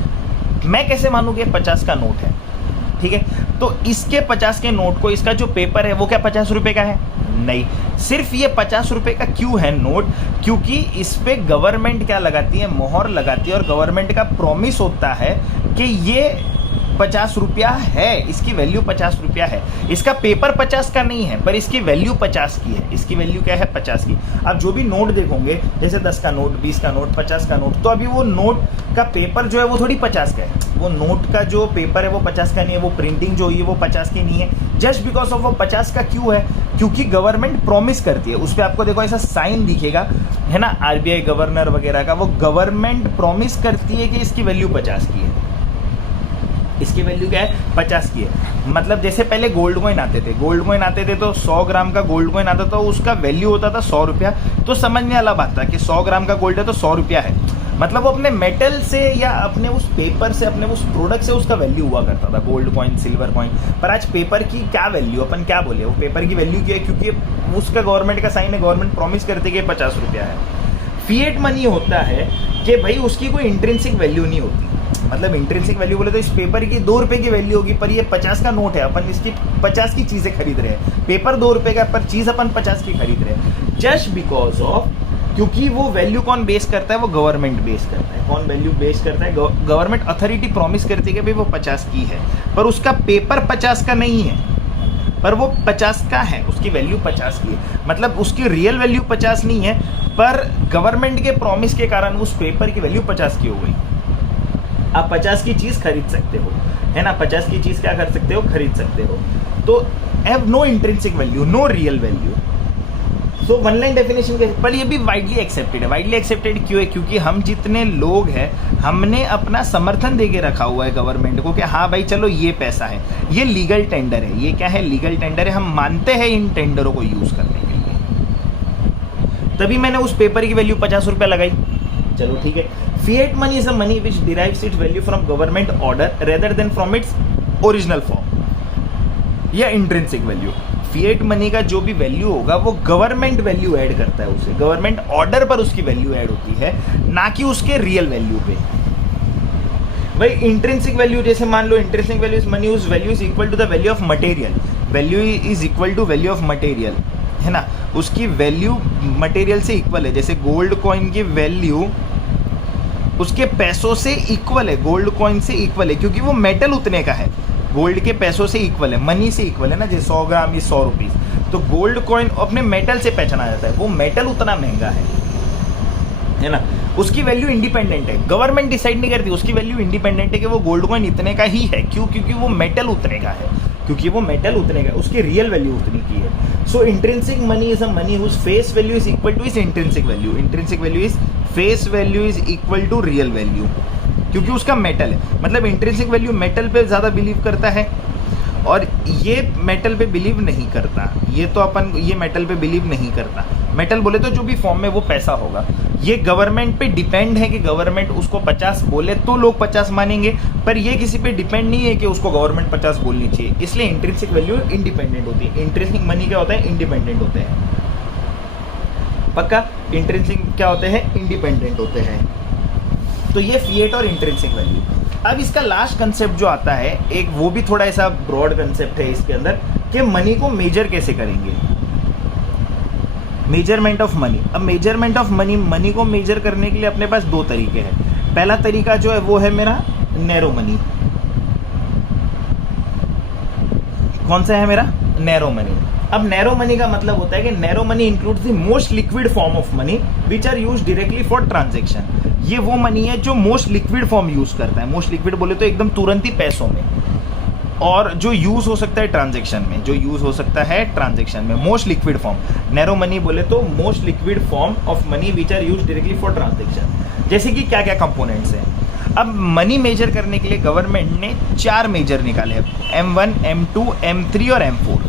मैं कैसे मानूं कि 50 का नोट है? ठीक है, तो इसके 50 के नोट को, इसका जो पेपर है वो क्या 50 रुपए का है? नहीं। सिर्फ ये 50 रुपए का क्यों है नोट? क्योंकि इस पे गवर्नमेंट क्या लगाती है? मोहर लगाती है, और गवर्नमेंट का प्रॉमिस होता है कि ये 50 रुपया है, इसकी वैल्यू 50 रुपया है। इसका पेपर 50 का नहीं है, पर इसकी वैल्यू 50 की है। इसकी वैल्यू क्या है? 50 की। अब जो भी नोट देखोगे, जैसे 10 का नोट, 20 का नोट, 50 का नोट, तो अभी वो नोट का पेपर जो है वो थोड़ी 50 का है। वो नोट का जो पेपर है वो 50 का नहीं है, वो प्रिंटिंग जो हुई है वो 50 की नहीं है। जस्ट बिकॉज ऑफ वो 50 का क्यों है? क्योंकि गवर्नमेंट प्रॉमिस करती है। उस पर आपको देखो ऐसा साइन दिखेगा, है ना, आरबीआई गवर्नर वगैरह का। वो गवर्नमेंट प्रॉमिस करती है कि इसकी वैल्यू 50 की है। इसकी वैल्यू क्या है? 50 की है। मतलब जैसे पहले गोल्ड कॉइन आते थे, गोल्ड कॉइन आते थे तो 100 ग्राम का गोल्ड कॉइन आता था, उसका वैल्यू होता था 100 रुपया। तो समझ में अलग बात था कि 100 ग्राम का गोल्ड है तो 100 रुपया है। मतलब वो अपने मेटल से या अपने उस पेपर से, अपने उस प्रोडक्ट से उसका वैल्यू हुआ करता था, गोल्ड कॉइन, सिल्वर कॉइन। पर आज पेपर की क्या वैल्यू? अपन क्या बोले? वो पेपर की वैल्यू क्या है? क्योंकि उसका गवर्नमेंट का साइन है, गवर्नमेंट प्रॉमिस करती है कि 50 रुपया है। फिएट मनी होता है कि भाई उसकी कोई इंट्रिंसिक वैल्यू नहीं होती। मतलब इंट्रिंसिक वैल्यू बोले तो इस पेपर की 2 रुपए की वैल्यू होगी, पर ये 50 का नोट है, अपन इसकी 50 की चीजें खरीद रहे हैं। पेपर 2 रुपए का, पर चीज अपन 50 की खरीद रहे हैं। जस्ट बिकॉज ऑफ, क्योंकि वो वैल्यू कौन बेस करता है? वो गवर्नमेंट बेस करता है। कौन वैल्यू बेस करता है? गवर्नमेंट अथॉरिटी प्रॉमिस करती है कि भाई वो 50 की है, पर उसका पेपर 50 का नहीं है, पर वो 50 का है, उसकी वैल्यू 50 की है। मतलब उसकी रियल वैल्यू 50 नहीं है, पर गवर्नमेंट के प्रॉमिस के कारण उस पेपर की वैल्यू 50 की हो गई। आप 50 की चीज खरीद सकते हो, है ना? 50 की चीज क्या कर सकते हो? खरीद सकते हो। तो have no intrinsic value, no real value. So one line definition के, पर ये भी वाइडली एक्सेप्टेड है। वाइडली एक्सेप्टेड क्यों है? क्योंकि हम जितने लोग हैं, हमने अपना समर्थन दे के रखा हुआ है गवर्नमेंट को कि हाँ भाई चलो ये पैसा है, ये लीगल टेंडर है। ये क्या है? लीगल टेंडर है। हम मानते हैं इन टेंडरों को यूज करने के लिए, तभी मैंने उस पेपर की वैल्यू 50 रुपया लगाई। चलो ठीक है। Fiat money is a money which derives it's value from government order rather than from its original form या इंट्रिंसिक वैल्यू। फिएट मनी का जो भी वैल्यू होगा वो गवर्नमेंट वैल्यू ऐड करता है, उसे गवर्नमेंट ऑर्डर पर उसकी वैल्यू ऐड होती है, ना कि उसके रियल वैल्यू पे। भाई इंट्रिंसिक वैल्यू, जैसे मान लो intrinsic value is money whose value is equal to the value of material. Value is equal to value of material, है ना? उसकी वैल्यू मटेरियल से इक्वल है। जैसे गोल्ड कॉइन की वैल्यू उसके पैसों से इक्वल है, गोल्ड कॉइन से इक्वल है, क्योंकि वो मेटल उतने का है, गोल्ड के पैसों से इक्वल है, मनी से इक्वल है ना। जैसे 100 ग्राम ये 100 रुपीज, तो गोल्ड कॉइन अपने मेटल से पहचाना जाता है। वो मेटल उतना महंगा है ना? उसकी वैल्यू इंडिपेंडेंट है, गवर्नमेंट डिसाइड नहीं करती। उसकी वैल्यू इंडिपेंडेंट है कि वो गोल्ड कॉइन इतने का ही है। क्यों? क्योंकि वो मेटल उतने का है, क्योंकि वो मेटल उतने का, उसकी रियल वैल्यू उतनी की है। So intrinsic money is a money whose face value is equal to is intrinsic value. Intrinsic value is face value is equal to real value, क्योंकि उसका मेटल है। मतलब इंट्रिंसिक वैल्यू मेटल पे ज़्यादा बिलीव करता है और ये मेटल पे बिलीव नहीं करता। ये तो अपन ये मेटल पे बिलीव नहीं करता। मेटल बोले तो जो भी फॉर्म में वो पैसा होगा। ये गवर्नमेंट पे डिपेंड है कि गवर्नमेंट उसको 50 बोले तो लोग 50 मानेंगे, पर ये किसी पे डिपेंड नहीं है कि उसको गवर्नमेंट 50 बोलनी चाहिए। इसलिए इंट्रिंसिक वैल्यू इंडिपेंडेंट होती है। इंट्रिंसिक मनी क्या होता है? इंडिपेंडेंट होते हैं। पक्का? इंट्रिंसिक क्या होते हैं? इंडिपेंडेंट होते हैं। तो ये फिएट और इंट्रिंसिक वैल्यू। अब इसका लास्ट कंसेप्ट जो आता है एक, वो भी थोड़ा ऐसा ब्रॉड कंसेप्ट है इसके अंदर कि मनी को मेजर कैसे करेंगे। Measurement of money. अब मेजरमेंट ऑफ मनी, मनी को मेजर करने के लिए अपने पास दो तरीके हैं। पहला तरीका जो है वो है मेरा नैरो मनी। कौन सा है मेरा? Narrow money. अब नैरो मनी का मतलब होता है कि narrow money includes the most liquid form of money which are used directly for transaction. ये वो मनी है जो मोस्ट लिक्विड फॉर्म यूज करता है। मोस्ट लिक्विड बोले तो एकदम तुरंत ही पैसों में, और जो यूज हो सकता है ट्रांजैक्शन में, जो यूज हो सकता है ट्रांजैक्शन में, most liquid form. Narrow money बोले तो most liquid form of money which are use directly for transaction. जैसे कि क्या क्या कंपोनेंट्स हैं। अब मनी मेजर करने के लिए गवर्नमेंट ने 4 मेजर निकाले हैं, M1, M2, M3 और M4।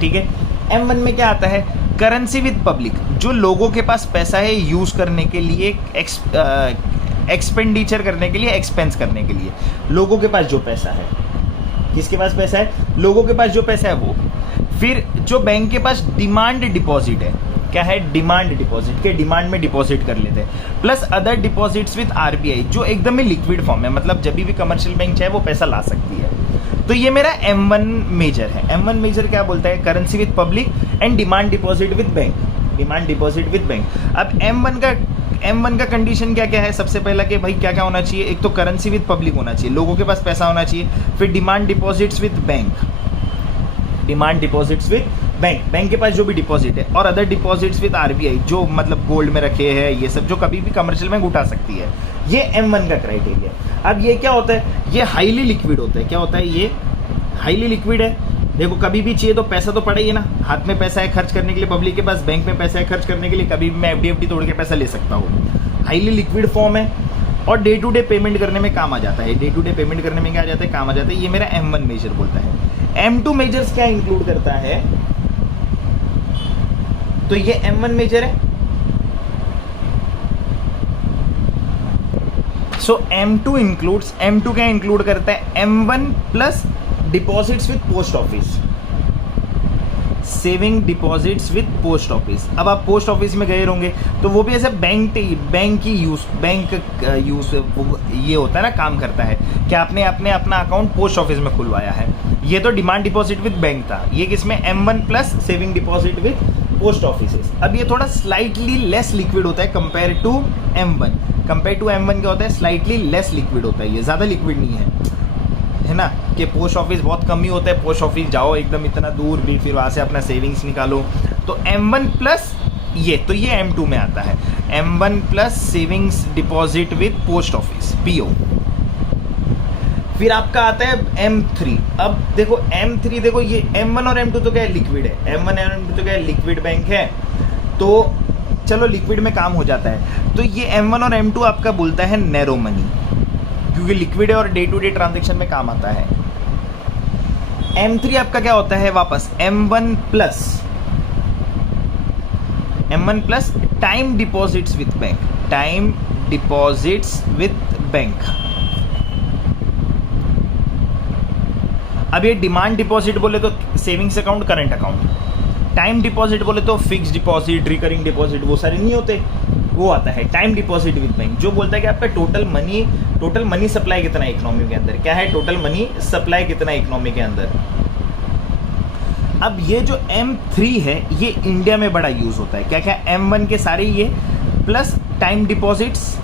ठीक है। M1 में क्या आता है? करेंसी विद पब्लिक, जो लोगों के पास पैसा है यूज करने के लिए, एक्सपेंडिचर करने के लिए, एक्सपेंस करने के लिए। लोगों के पास जो पैसा है, किसके पास पैसा है? लोगों के पास जो पैसा है वो। फिर जो बैंक के पास डिमांड डिपॉजिट है, क्या है? डिमांड डिपॉजिट, के डिमांड में डिपॉजिट कर लेते हैं। Plus other deposits with RBI, जो एकदम ही लिक्विड फॉर्म है, मतलब जब भी कमर्शियल बैंक चाहे वो पैसा ला सकती है। तो ये मेरा M1 मेजर है। M1 मेजर क्या बोलता है? Currency with public and demand deposit with bank. Demand deposit with bank. अब M1 का कंडीशन क्या क्या है? सबसे पहला कि भाई क्या क्या होना चाहिए? एक तो करेंसी विद पब्लिक होना चाहिए, लोगों के पास पैसा होना चाहिए। फिर demand deposits with bank, demand deposits with bank, bank के पास जो भी डिपॉजिट है। और अदर डिपॉजिट्स विद RBI, जो मतलब गोल्ड में रखे हैं, ये सब जो कभी भी कमर्शियल बैंक उठा सकती है। ये M1 का क्राइटेरिया। अब ये क्या होता है? ये हाईली लिक्विड होता है। क्या होता है? ये हाईली लिक्विड है। देखो कभी भी चाहिए तो पैसा तो पड़ा ही है ना, हाथ में पैसा है खर्च करने के लिए, पब्लिक के पास बैंक में पैसा है खर्च करने के लिए, कभी भी मैं FD तोड़ के पैसा ले सकता हूँ। हाईली लिक्विड फॉर्म है और डे टू डे पेमेंट करने में काम आ जाता है। डे टू डे पेमेंट करने में क्या आ जाता है? काम आ जाता है। ये मेरा M1 मेजर बोलता है। M2 मेजर्स क्या इंक्लूड करता है? तो ये M1 मेजर है। सो M2 इंक्लूड्स, M2 क्या इंक्लूड करता है? M1 plus deposits with post office, saving deposits with post office. अब आप पोस्ट ऑफिस में गए होंगे तो वो भी ऐसे बैंक की बैंक यूज ये होता है ना, काम करता है कि आपने अपना अकाउंट पोस्ट ऑफिस में खुलवाया है। ये तो डिमांड डिपॉजिट विद बैंक था। ये किसमें? M1 plus saving deposit with post office. अब ये थोड़ा स्लाइटली लेस लिक्विड होता है compare to M1। Compare to M1 क्या होता है? स्लाइटली लेस लिक्विड होता है। ये ज़्यादा लिक्विड नहीं है ना, कि पोस्ट ऑफिस बहुत कम ही होता है। पोस्ट ऑफिस जाओ एकदम इतना दूर भी, फिर वहाँ से अपना सेविंग्स निकालो। तो M1 प्लस ये, तो ये M2 में आता है। M1 plus savings deposit with post office, PO। फिर आपका आता है M3। अब देखो M3, देखो ये M1 और M2 तो क्या है? लिक्विड है। M1 और M2 तो क्या है? लिक्विड बैंक है। तो चलो लिक्विड में काम हो जाता है। तो ये M1 और M2 आपका बोलता है नैरो मनी, क्योंकि लिक्विड है और डे टू डे ट्रांजैक्शन में काम आता है। M3 आपका क्या होता है? वापस M1 plus time deposits with bank, time deposits with bank. अब ये डिमांड डिपॉजिट बोले तो savings account, current account. Time deposit बोले तो फिक्स्ड डिपॉजिट, रिकरिंग डिपॉजिट, वो सारे नहीं होते। वो आता है टाइम डिपॉजिट विद बैंक, जो बोलता है कि आपका टोटल मनी सप्लाई कितना है इकोनॉमी के अंदर। क्या है? टोटल मनी सप्लाई कितना है इकोनॉमी के अंदर। अब ये जो M3 है ये इंडिया में बड़ा यूज होता है। क्या क्या? M1 के सारे ये प्लस टाइम डिपॉजिट्स।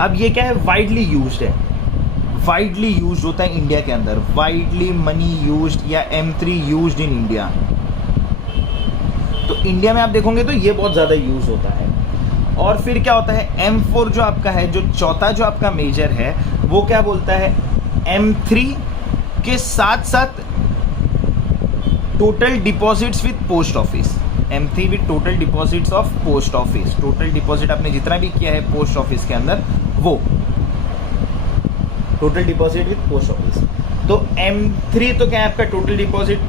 अब ये क्या है? वाइडली यूज्ड है, वाइडली यूज्ड होता है इंडिया के अंदर। वाइडली मनी यूज्ड या M3 यूज्ड इन इंडिया। तो इंडिया में आप देखोगे तो ये बहुत ज़्यादा यूज होता है। और फिर क्या होता है? M4 जो आपका है, जो चौथा जो आपका मेजर है, वो क्या बोलता है? M3 उसके साथ साथ total deposits with post office, M3 with total deposits of post office, total deposit आपने जितना भी किया है पोस्ट ऑफिस के अंदर वो total deposit with post office. तो M3 तो क्या है आपका टोटल डिपॉजिट,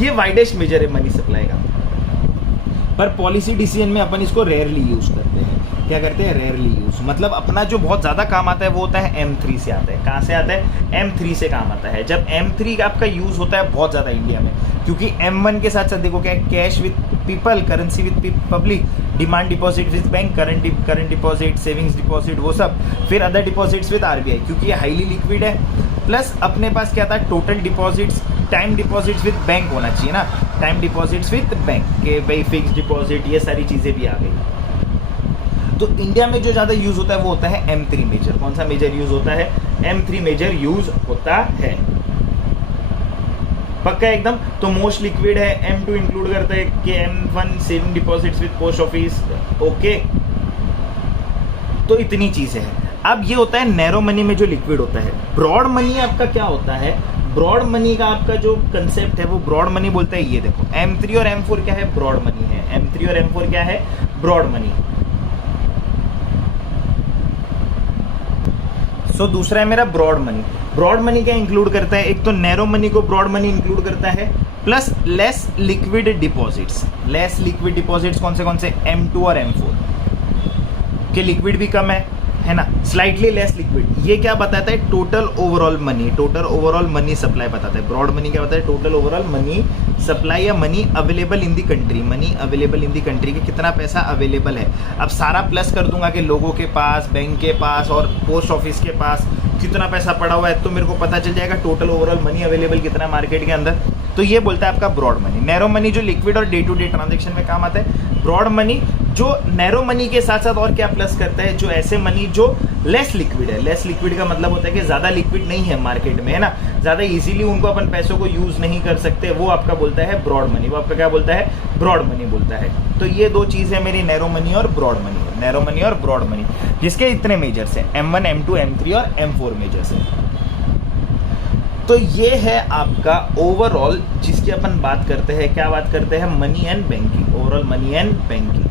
ये वाइडेस्ट मेजर है मनी सप्लाई का, पर पॉलिसी डिसीजन में अपन इसको रेयरली यूज करते हैं। क्या करते हैं? Rarely use. मतलब अपना जो बहुत ज्यादा काम आता है वो होता है M3 से आता है। कहाँ से आता है? M3 से काम आता है। जब M3 का आपका यूज होता है बहुत ज्यादा इंडिया में, क्योंकि M1 के साथ साथ देखो क्या है, cash with people, currency with public, demand deposit with bank, current deposit, savings deposit, वो सब, फिर अदर डिपॉजिट्स विद RBI, क्योंकि ये हाईली लिक्विड है। प्लस अपने पास क्या था, total deposits, time deposits with bank होना चाहिए ना, टाइम डिपॉजिट्स विद बैंक के भाई फिक्स डिपॉजिट, ये सारी चीजें भी आ गई। तो इंडिया में जो ज्यादा यूज होता है वो होता है M3 मेजर। कौन सा मेजर यूज होता है? M3 मेजर यूज होता है। पक्का एकदम। तो मोस्ट लिक्विड है, M2 इंक्लूड करता है कि M1 saving deposits with post office. Okay, तो इतनी चीजें हैं। अब ये होता है नैरो मनी में जो लिक्विड होता है। ब्रॉड मनी आपका क्या होता है? ब्रॉड मनी का आपका जो कंसेप्ट है वो ब्रॉड मनी बोलता है। ये देखो M3 और M4 क्या है? ब्रॉड मनी है। M3 और M4 क्या है? Broad money. सो दूसरा है मेरा ब्रॉड मनी। ब्रॉड मनी क्या इंक्लूड करता है? एक तो नैरो मनी को ब्रॉड मनी इंक्लूड करता है, plus less liquid deposits. Less liquid deposits कौन से? M2 और M4 के लिक्विड भी कम है ना, स्लाइटली लेस लिक्विड। ये क्या बताता है? Total overall money, total overall money supply बताता है। ब्रॉड मनी क्या बताता है? टोटल ओवरऑल मनी सप्लाई या money available in the country, money available in the country के कितना पैसा अवेलेबल है। अब सारा प्लस कर दूंगा कि लोगों के पास, बैंक के पास और पोस्ट ऑफिस के पास कितना पैसा पड़ा हुआ है, तो मेरे को पता चल जाएगा टोटल ओवरऑल मनी अवेलेबल कितना मार्केट के अंदर। तो ये बोलता है आपका ब्रॉड मनी। नैरो मनी जो लिक्विड और डे टू डे ट्रांजेक्शन में काम आता है। ब्रॉड मनी जो नैरो मनी के साथ साथ और क्या प्लस करता है? जो ऐसे मनी जो लेस लिक्विड है। लेस लिक्विड का मतलब होता है कि ज्यादा लिक्विड नहीं है मार्केट में, है ना, ज्यादा इजीली उनको अपन पैसों को यूज नहीं कर सकते, वो आपका बोलता है ब्रॉड मनी। वो आपका क्या बोलता है? ब्रॉड मनी बोलता है। तो ये दो चीज है मेरी, नैरो मनी और ब्रॉड मनी। नैरो मनी और ब्रॉड मनी, जिसके इतने मेजर्स हैं, M1, M2, M3 और M4 मेजर्स हैं। तो ये है आपका ओवरऑल जिसकी अपन बात करते हैं। क्या बात करते हैं? Money and banking, overall money and banking.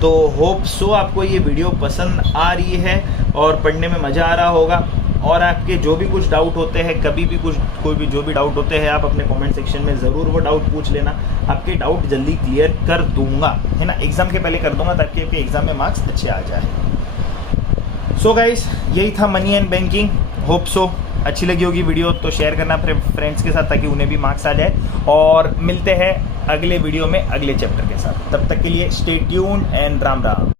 तो होप सो आपको ये वीडियो पसंद आ रही है और पढ़ने में मज़ा आ रहा होगा। और आपके जो भी कुछ डाउट होते हैं, कभी भी कोई भी जो भी डाउट होते हैं, आप अपने कमेंट सेक्शन में ज़रूर वो डाउट पूछ लेना। आपके डाउट जल्दी क्लियर कर दूंगा, है ना, एग्ज़ाम के पहले कर दूंगा, ताकि आपके एग्ज़ाम में मार्क्स अच्छे आ जाए। सो गाइस, यही था money and banking. Hope so अच्छी लगी होगी वीडियो, तो शेयर करना फ्रेंड्स के साथ, ताकि उन्हें भी मार्क्स आ जाए। और मिलते हैं अगले वीडियो में अगले चैप्टर के साथ। तब तक के लिए stay tuned and Ram Ram.